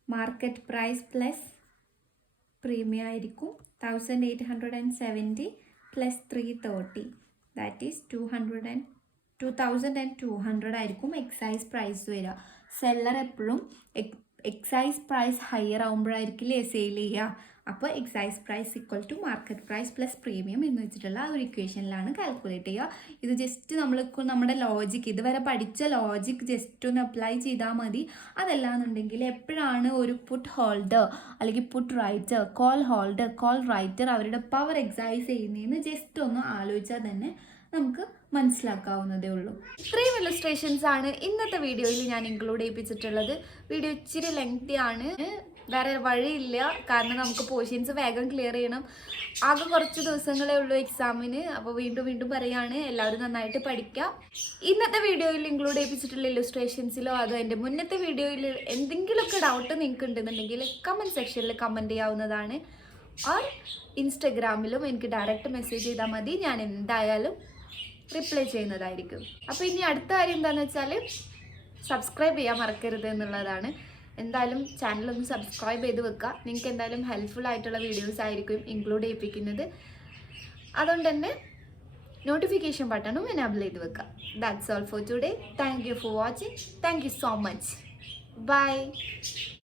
മാർക്കറ്റ് പ്രൈസ് പ്ലസ് പ്രീമിയം ആയിരിക്കും. 1870 പ്ലസ് 330 ദാറ്റ് ഈസ് 2200 ആയിരിക്കും എക്സൈസ് പ്രൈസ് വരിക. സെല്ലർ എപ്പോഴും എക്സൈസ് പ്രൈസ് ഹയർ ആവുമ്പോഴായിരിക്കില്ലേ സെയിൽ ചെയ്യുക. അപ്പോൾ exercise price equal to market price plus premium എന്ന് വെച്ചിട്ടുള്ള ആ ഒരു ഇക്വേഷനിലാണ് കാൽക്കുലേറ്റ് ചെയ്യുക. ഇത് ജസ്റ്റ് നമ്മുടെ ലോജിക്ക്, ഇതുവരെ പഠിച്ച ലോജിക്ക് ജസ്റ്റ് ഒന്ന് അപ്ലൈ ചെയ്താൽ മതി. അതല്ലാന്നുണ്ടെങ്കിൽ എപ്പോഴാണ് ഒരു പുട്ട് ഹോൾഡർ അല്ലെങ്കിൽ put writer, call holder, call writer അവരുടെ പവർ എക്സൈസ് ചെയ്യുന്നതെന്ന് ജസ്റ്റ് ഒന്ന് ആലോചിച്ചാൽ തന്നെ നമുക്ക് മനസ്സിലാക്കാവുന്നതേ ഉള്ളൂ. ഇത്രയും ഇല്ലസ്ട്രേഷൻസ് ആണ് ഇന്നത്തെ വീഡിയോയിൽ ഞാൻ ഇൻക്ലൂഡ് ചെയ്യിപ്പിച്ചിട്ടുള്ളത്. വീഡിയോ ഇച്ചിരി ലെങ്തി ആണ്, വേറെ വഴിയില്ല, കാരണം നമുക്ക് പോർഷൻസ് വേഗം ക്ലിയർ ചെയ്യണം. ആകെ കുറച്ച് ദിവസങ്ങളേ ഉള്ളൂ എക്സാമിന്. അപ്പോൾ വീണ്ടും പറയുകയാണ്, എല്ലാവരും നന്നായിട്ട് പഠിക്കുക. ഇന്നത്തെ വീഡിയോയിൽ ഇൻക്ലൂഡ് ചെയ്യിപ്പിച്ചിട്ടുള്ള ഇല്ലസ്ട്രേഷൻസിലോ അതോ എൻ്റെ മുന്നത്തെ വീഡിയോയിൽ എന്തെങ്കിലുമൊക്കെ ഡൗട്ട് നിങ്ങൾക്ക് ഉണ്ടെന്നുണ്ടെങ്കിൽ കമൻറ്റ് സെക്ഷനിൽ കമൻറ്റ് ചെയ്യാവുന്നതാണ്. ഓർ ഇൻസ്റ്റഗ്രാമിലും എനിക്ക് ഡയറക്റ്റ് മെസ്സേജ് ചെയ്താൽ മതി. ഞാൻ എന്തായാലും റിപ്ലൈ ചെയ്യുന്നതായിരിക്കും. അപ്പോൾ ഇനി അടുത്ത കാര്യം എന്താണെന്ന് വെച്ചാൽ സബ്സ്ക്രൈബ് ചെയ്യാൻ മറക്കരുത് എന്നുള്ളതാണ്. എന്തായാലും ചാനലൊന്ന് സബ്സ്ക്രൈബ് ചെയ്ത് വെക്കുക. നിങ്ങൾക്ക് എന്തായാലും ഹെൽപ്ഫുൾ ആയിട്ടുള്ള വീഡിയോസ് ആയിരിക്കും ഇൻക്ലൂഡ് ചെയ്യിപ്പിക്കുന്നത്. അതുകൊണ്ട് തന്നെ നോട്ടിഫിക്കേഷൻ ബട്ടണും എനാബിൾ ചെയ്ത് വെക്കുക. That's all for today. Thank you for watching. Thank you so much. By.